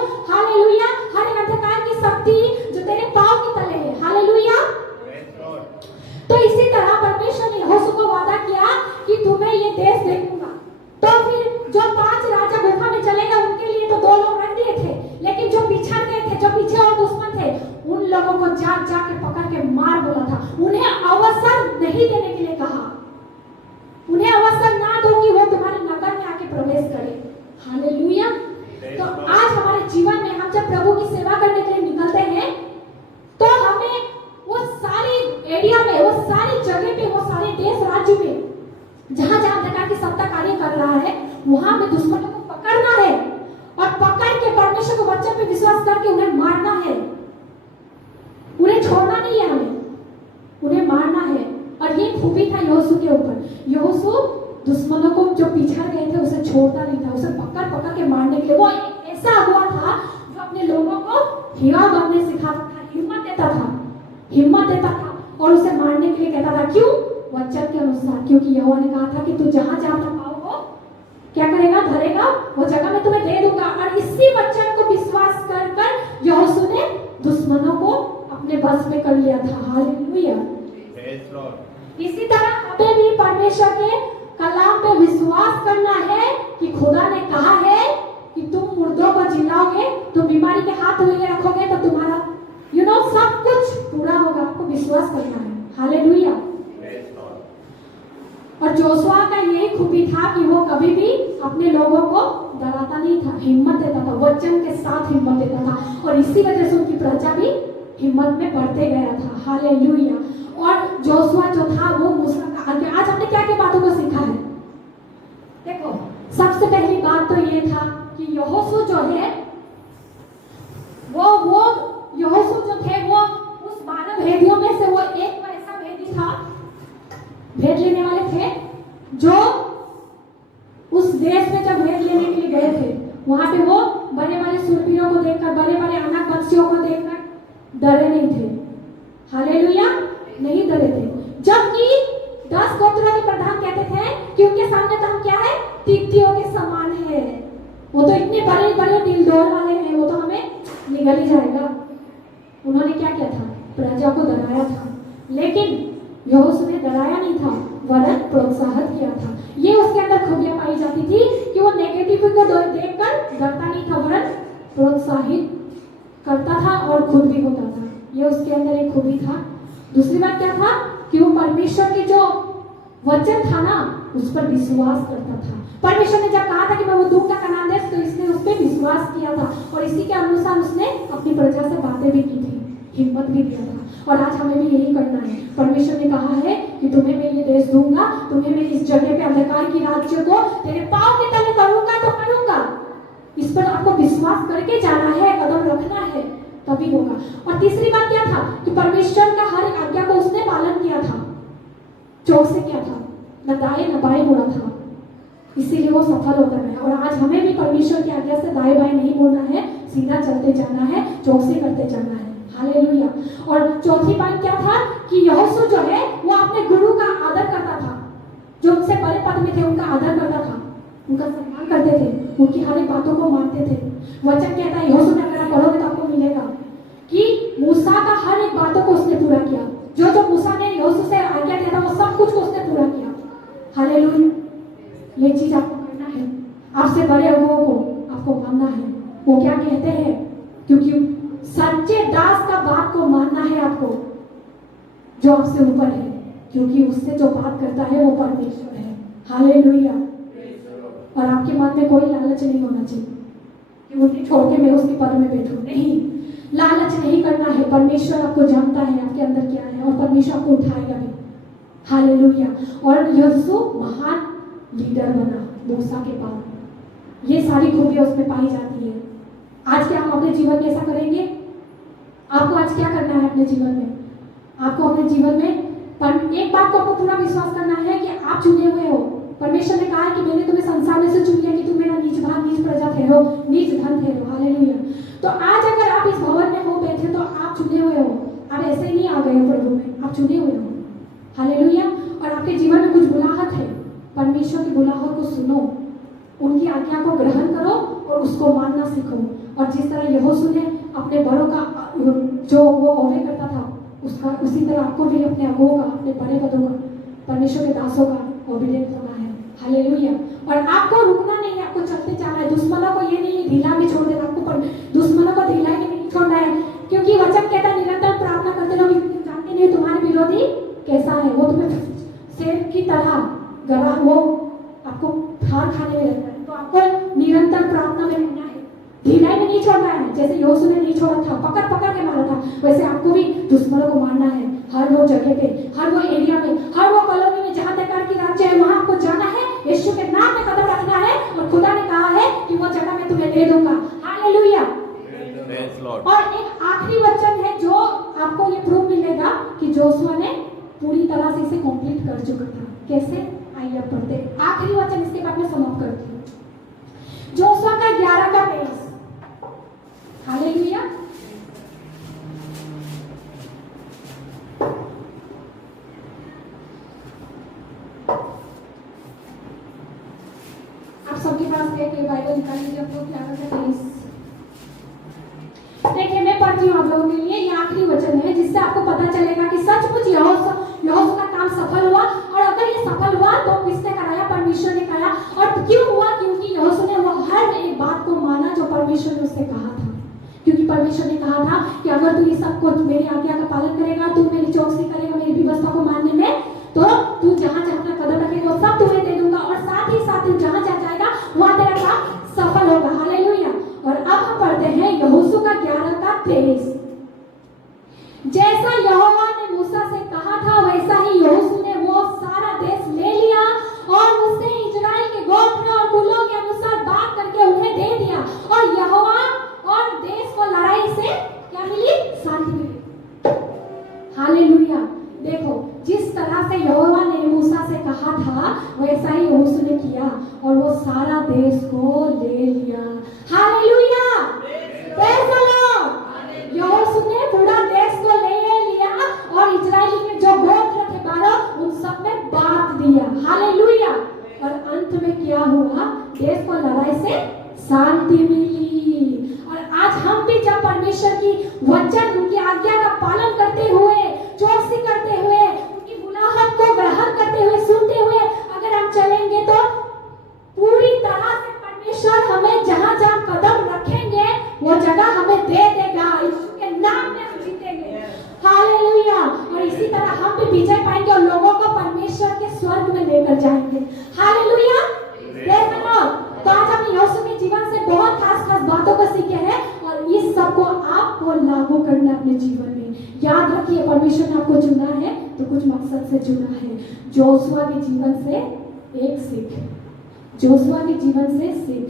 जाके पकड़ के मार बोला था। उन्हें अवसर नहीं देने के लिए कहा, उन्हें अवसर ना दो कि वो तुम्हारे नगर में आके प्रवेश करे। हालेलुया। तो आज हमारे जीवन में हम जब प्रभु की सेवा करने के लिए निकलते हैं तो हमें वो सारी एरिया में, वो सारी जगह पे, वो सारे देश राज्य में जहां जहां अंधकार की सत्ता कार्य कर रहा है वहां में दुश्मनों को पकड़ना है और पकड़ के परमेश्वर के वचन पे विश्वास करके उन्हें मारना है। उन्हें छोड़ना नहीं है, हमें उन्हें मारना है। और ये खूबी था यहोशू के ऊपर। यहोशू दुश्मनों को जो पीछा गए थे उसे छोड़ता नहीं था, उसे पकड़ पकड़ के मारने के लिए। वो ऐसा अगुआ था जो अपने लोगों को हिम्मत बनने सिखाता था, हिम्मत देता था और उसे मारने के लिए कहता था। क्यों? वचन के अनुसार, क्योंकि यहोवा ने कहा था कि तू जहां जहां अपना पाँव को क्या करेगा, धरेगा, वो जगह मैं तुम्हें दे दूंगा। और इसी वचन को विश्वास कर कर यहोशू ने दुश्मनों को अपने बस में कर लिया था। हालेलुया। इसी तरह हमें भी परमेश्वर के कलाम पे विश्वास करना है कि खुदा ने कहा है कि तुम मुर्दों को जिलाओगे, तुम बीमारी के हाथ लिए रखोगे तो तुम्हारा सब कुछ पूरा होगा। आपको विश्वास करना है। हालेलुया। और जोशुआ का यही खूबी था कि वो कभी भी अपने लोगों को डराता नहीं था, हिम्मत देता था, वचन के साथ हिम्मत देता था। और इसी वजह से उनकी प्रजा भी हिम्मत में बढ़ते गया था। हालेलुया। और जोशुआ जो था वो मूसा का आगे। आज हमने क्या क्या बातों को सीखा है? देखो, सबसे पहली बात तो ये था कि यहोशू जो है वो यहोशू जो थे वो उस 12 भेदियों में से वो एक ऐसा भेदी था, भेद लेने वाले थे जो उस देश में जब भेद लेने के लिए गए थे वहां पे वो बड़े बड़े शूरवीरों को देखकर, बड़े बड़े अनाक वंशियों को देखकर डरे नहीं थे। हालेलुया। नहीं डरे थे। जबकि 10 गोत्रों के प्रधान कहते थे कि उनके सामने तो हम क्या है, तितलियों के समान है, वो तो इतने बड़े बड़े दिलदौर वाले हैं, वो तो हमें निगल ही जाएगा। उन्होंने क्या किया था? प्रजा को डराया था। लेकिन यहोशू ने डराया नहीं था, वरन प्रोत्साहित किया था। ये उसके अंदर खूबियां पाई जाती थी कि वो नेगेटिव को देखकर डरता नहीं था, वरन प्रोत्साहित करता था और खुद भी होता था। ये उसके अंदर एक खूबी था। दूसरी बात क्या था कि वो परमेश्वर के जो वचन था ना उस पर विश्वास करता था। परमेश्वर ने जब कहा था कि मैं वो दूंगा कनान देश, तो इसने उस पर विश्वास किया था और इसी के अनुसार उसने अपनी प्रजा से बातें भी की थी, हिम्मत भी दिया था। और आज हमें भी यही करना है। परमेश्वर ने कहा है कि तुम्हें मैं ये देश दूंगा, तुम्हें मैं इस जगह पे अंधकार की राज्य को तेरे पांव के तले करूंगा तो करूंगा। इस पर आपको विश्वास करके जाना है, कदम रखना है, तभी होगा। और तीसरी बात क्या था कि परमेश्वर का हर एक आज्ञा को उसने पालन किया था, चौक से किया था, न दाएं न बाएं मुड़ा था, इसीलिए वो सफल होता गया। और आज हमें भी परमेश्वर की आज्ञा से दाएं बाएं नहीं मुड़ना है, सीधा चलते जाना है, चौक से करते जाना है। हालेलुया। और चौथी बात क्या था कि यहोशू जो है वो अपने गुरु का आदर करता था, जो उनसे बड़े पद में थे उनका आदर करता था, उनका सम्मान करते थे, उनकी हर एक बातों को मानते थे। वचन कहता है यहोशू में अगर आप पढ़ोगे तो आपको मिलेगा कि मूसा का हर एक बातों को उसने पूरा किया। जो मूसा ने यहोशू से आज्ञा दिया था वो सब कुछ को उसने पूरा किया। हालेलुया। ये चीज आपको करना है, आपसे बड़े लोगों को आपको मानना है। वो क्या कहते हैं, क्योंकि सच्चे दास का बात को मानना है आपको, जो आपसे ऊपर है, क्योंकि उससे जो बात करता है वो परमेश्वर है। हालेलुया। और आपके मन में कोई लालच नहीं होना चाहिए कि उन्हें छोड़ के मैं उसके पद में बैठूं। नहीं, लालच नहीं करना है। परमेश्वर आपको जानता है आपके अंदर क्या है और परमेश्वर आपको उठाएगा भी। हालेलुया। और यहोशू महान लीडर बना मूसा के बाद। ये सारी खूबियां उसमें पाई जाती है। आज क्या हम अपने जीवन में ऐसा करेंगे? आपको आज क्या करना है अपने जीवन में? आपको अपने जीवन में एक बात को आपको पूरा विश्वास करना है कि आप चुने हुए हो। परमेश्वर ने कहा है कि मैंने तुम्हें संसार में से चुन लिया कि तुम मेरा नीच भाग, नीच प्रजा ठहरो, नीच धन ठहरो। हालेलुया। तो आज अगर आप इस भवन में हो बैठे तो आप चुने हुए हो, आप ऐसे ही नहीं आ गए हो प्रभु में, आप चुने हुए हो। हालेलुया। और आपके जीवन में कुछ बुलाहट है, परमेश्वर की बुलाहट को सुनो, उनकी आज्ञा को ग्रहण करो और उसको मानना सीखो। और जिस तरह यहोशू ने अपने बड़ों का जो वो ओबे करता था, उसका उसी तरह आपको भी अपने अगुओं का, अपने बड़े पदों का, परमेश्वर के दासों का ओबीडिएंट होना है। हालेलुया। और आपको रुकना नहीं है, आपको चलते जाना है। दुश्मनों को ये नहीं ढीला में छोड़ देना, आपको दुश्मनों को ढीला में नहीं छोड़ना है, क्योंकि वचन कहता है निरंतर प्रार्थना है वो तुम्हें शेर की तरह गला वो आपको हार खाने में लगता है। तो आपको निरंतर प्रार्थना में रहना है, ढिलाई में नहीं छोड़ना है। जैसे यहोशू ने नहीं छोड़ा था, पकड़ पकड़ के मारा था, वैसे आपको भी दुश्मनों को मारना है। हर वो जगह पे, हर वो एरिया में, हर वो कॉलोनी में जहाँ बेकार की राज्य है वहाँ आपको जाना है, यीशु के नाम में कदम रखना है और खुदा ने कहा है कि वो जगह मैं तुम्हें दे दूंगा। हालेलुया। Praise Lord. और एक आखिरी वचन है जो आपको ये प्रूफ मिलेगा कि जोशुआ ने पूरी तरह से इसे कंप्लीट कर चुका था। कैसे? आइए अब पढ़ते हैं आखिरी वचन, इसके बाद में समाप्त करती हूँ। जोशुआ का 11 का 23। हालेलुया। आप सबके पास एक बाइबल निकाल लीजिए, आपको 11 का 23। देखिए मैं पढ़ती हूँ आप लोगों के लिए, ये आखिरी वचन है जिससे आपको पता चलेगा कि सचमुच यहोशू का काम सफल हुआ। और अगर ये सफल हुआ तो किसने कराया? परमेश्वर ने कराया। और क्यों हुआ? क्योंकि यहोशू ने वो हर एक बात को माना जो परमेश्वर ने उससे कहा था। क्योंकि परमेश्वर ने कहा था कि अगर तू ये सब कुछ मेरी आज्ञा का पालन करेगा, तू मेरी चौकसी करेगा, मेरी व्यवस्था को मानने में, तो तू जहाँ जहाँ अपना कदम रखेगा वो सब तुम्हें दे दूंगा। और साथ ही साथ तू जहाँ जहाँ जाएगा वहाँ तेरा काम सफल होगा। हालेलुया। और अब हम पढ़ते हैं यहोशू का 11 का 23। जैसा यहोवा ने मूसा से कहा था वैसा ही यहोशू ने वो सारा देश ले लिया और उसे इजराइल के गोत्र और कुलों के अनुसार बांट करके उन्हें दे दिया। और यहोवा और देश को लड़ाई से क्या मिली? शांति मिली। हालेलुया। देखो जिस तरह से यहोवा ने मूसा से कहा था वैसा ही यहोशू ने किया और वो सारा देश को ले लिया। हालेलुया। Praise the Lord. यहोशू ने पूरा देश को ले लिया और इजराइली के जो गोत्र थे 12 उन सब में बांट दिया। हालेलुया। और अंत में क्या हुआ? देश को लड़ाई से शांति मिली। और आज हम भी जब परमेश्वर की वचन, उनकी आज्ञा का पालन करते हुए, चौकसी करते हुए, उनकी बुलाहट को ग्रहण करते हुए, सुनते हुए अगर हम चलेंगे तो पूरी तरह से परमेश्वर हमें जहाँ जहाँ कदम रखेंगे वो जगह हमें दे देगा। यीशु के नाम में हम जीतेंगे। हालेलुया। और इसी तरह हम भी विजय पाएंगे और लोगों को परमेश्वर के स्वर्ग में लेकर जाएंगे। हालेलुया। Praise the Lord. तो आज हम यहोशू के जीवन से बहुत खास बातों को सीखे हैं और इस सब को आपको लागू करना अपने जीवन में। याद रखिए परमेश्वर ने आपको चुना है तो कुछ मकसद से चुना है। जोशुआ के जीवन से एक सीख, जोशुआ के जीवन से सीख,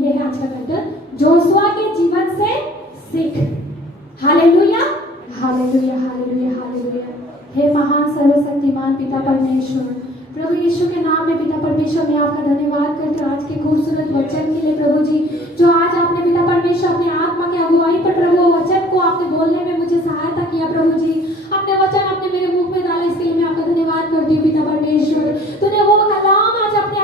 ये है आज का टाइटल, जोशुआ के जीवन से सीख। हालेलुया। हालेलुया। हालेलुया। हालेलुया। हे महान सर्वशक्तिमान पिता परमेश्वर, प्रभु यीशु के नाम में पिता परमेश्वर मैं आपका धन्यवाद करती हूँ आज के खूबसूरत वचन के लिए प्रभु जी, जो आज आपने पिता परमेश्वर अपने आत्मा के अगुवाई पर प्रभु वचन को आपके बोलने में मुझे सहायता किया प्रभु जी। अपने वचन आपने मेरे मुख में डाला, इसके लिए मैं आपका धन्यवाद करती हूँ पिता परमेश्वर। तूने वो कलाम आज अपने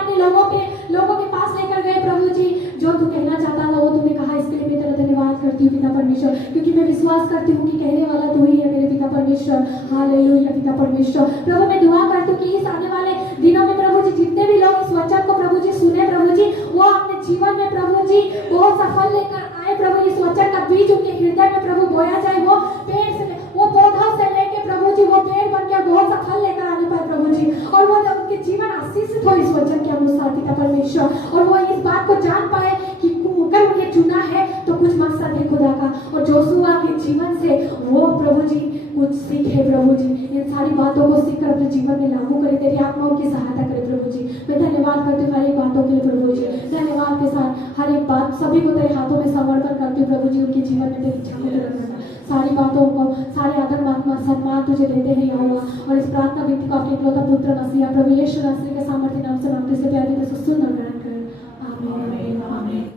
लोगों के पास लेकर गए प्रभु जी, जो तू कहना चाहता था वो तूने कहा, इसके लिए मैं तेरा धन्यवाद करती हूँ पिता परमेश्वर, क्योंकि मैं विश्वास करती हूँ कि कहने वाला तू ही है मेरे पिता परमेश्वर। हालेलुया पिता परमेश्वर। प्रभु मैं दुआ करती हूँ कि इस आने वाले दिनों में प्रभु जी जितने भी लोग इस वचन को प्रभु जी सुने प्रभु जी, वो अपने जीवन में प्रभु जी बहुत सफल लेकर आए प्रभु। इस वचन का बीज उनके हृदय में प्रभु बोया जाए, वो पेड़ से, वो पौधा से लेके प्रभु जी वो पेड़ बन के बहुत सफल लेकर आने पाए प्रभु जी, और वो उनके जीवन आशीषित हो इस वचन के अनुसार पिता परमेश्वर। और वो इस बात को जान पाए कि अगर उन्हें चुना है तो कुछ मकसद है खुदा का, और जोशुआ के जीवन से वो प्रभु जी कुछ सीखे प्रभु जी। इन सारी बातों को सीख कर अपने जीवन में लागू करे, तेरी आत्मा उनकी सहायता करे प्रभु जी। मैं धन्यवाद करती हूँ हर एक बातों के लिए प्रभु जी। धन्यवाद के साथ हर एक बात सभी को तेरे हाथों में समर्पण करती हूँ प्रभु जी। उनके जीवन में तेरी इच्छा को पूरा करना, सारी बातों को, सारे आदर महात्मा सम्मान तुझे देते हैं यहोवा। और इस प्रार्थना व्यक्ति को अपने इकलौता पुत्र मसीहा प्रभु यीशु मसीह के सामर्थ्य नाम से मांगते से प्यारे से सुन और ग्रहण कर। आमीन। आमीन।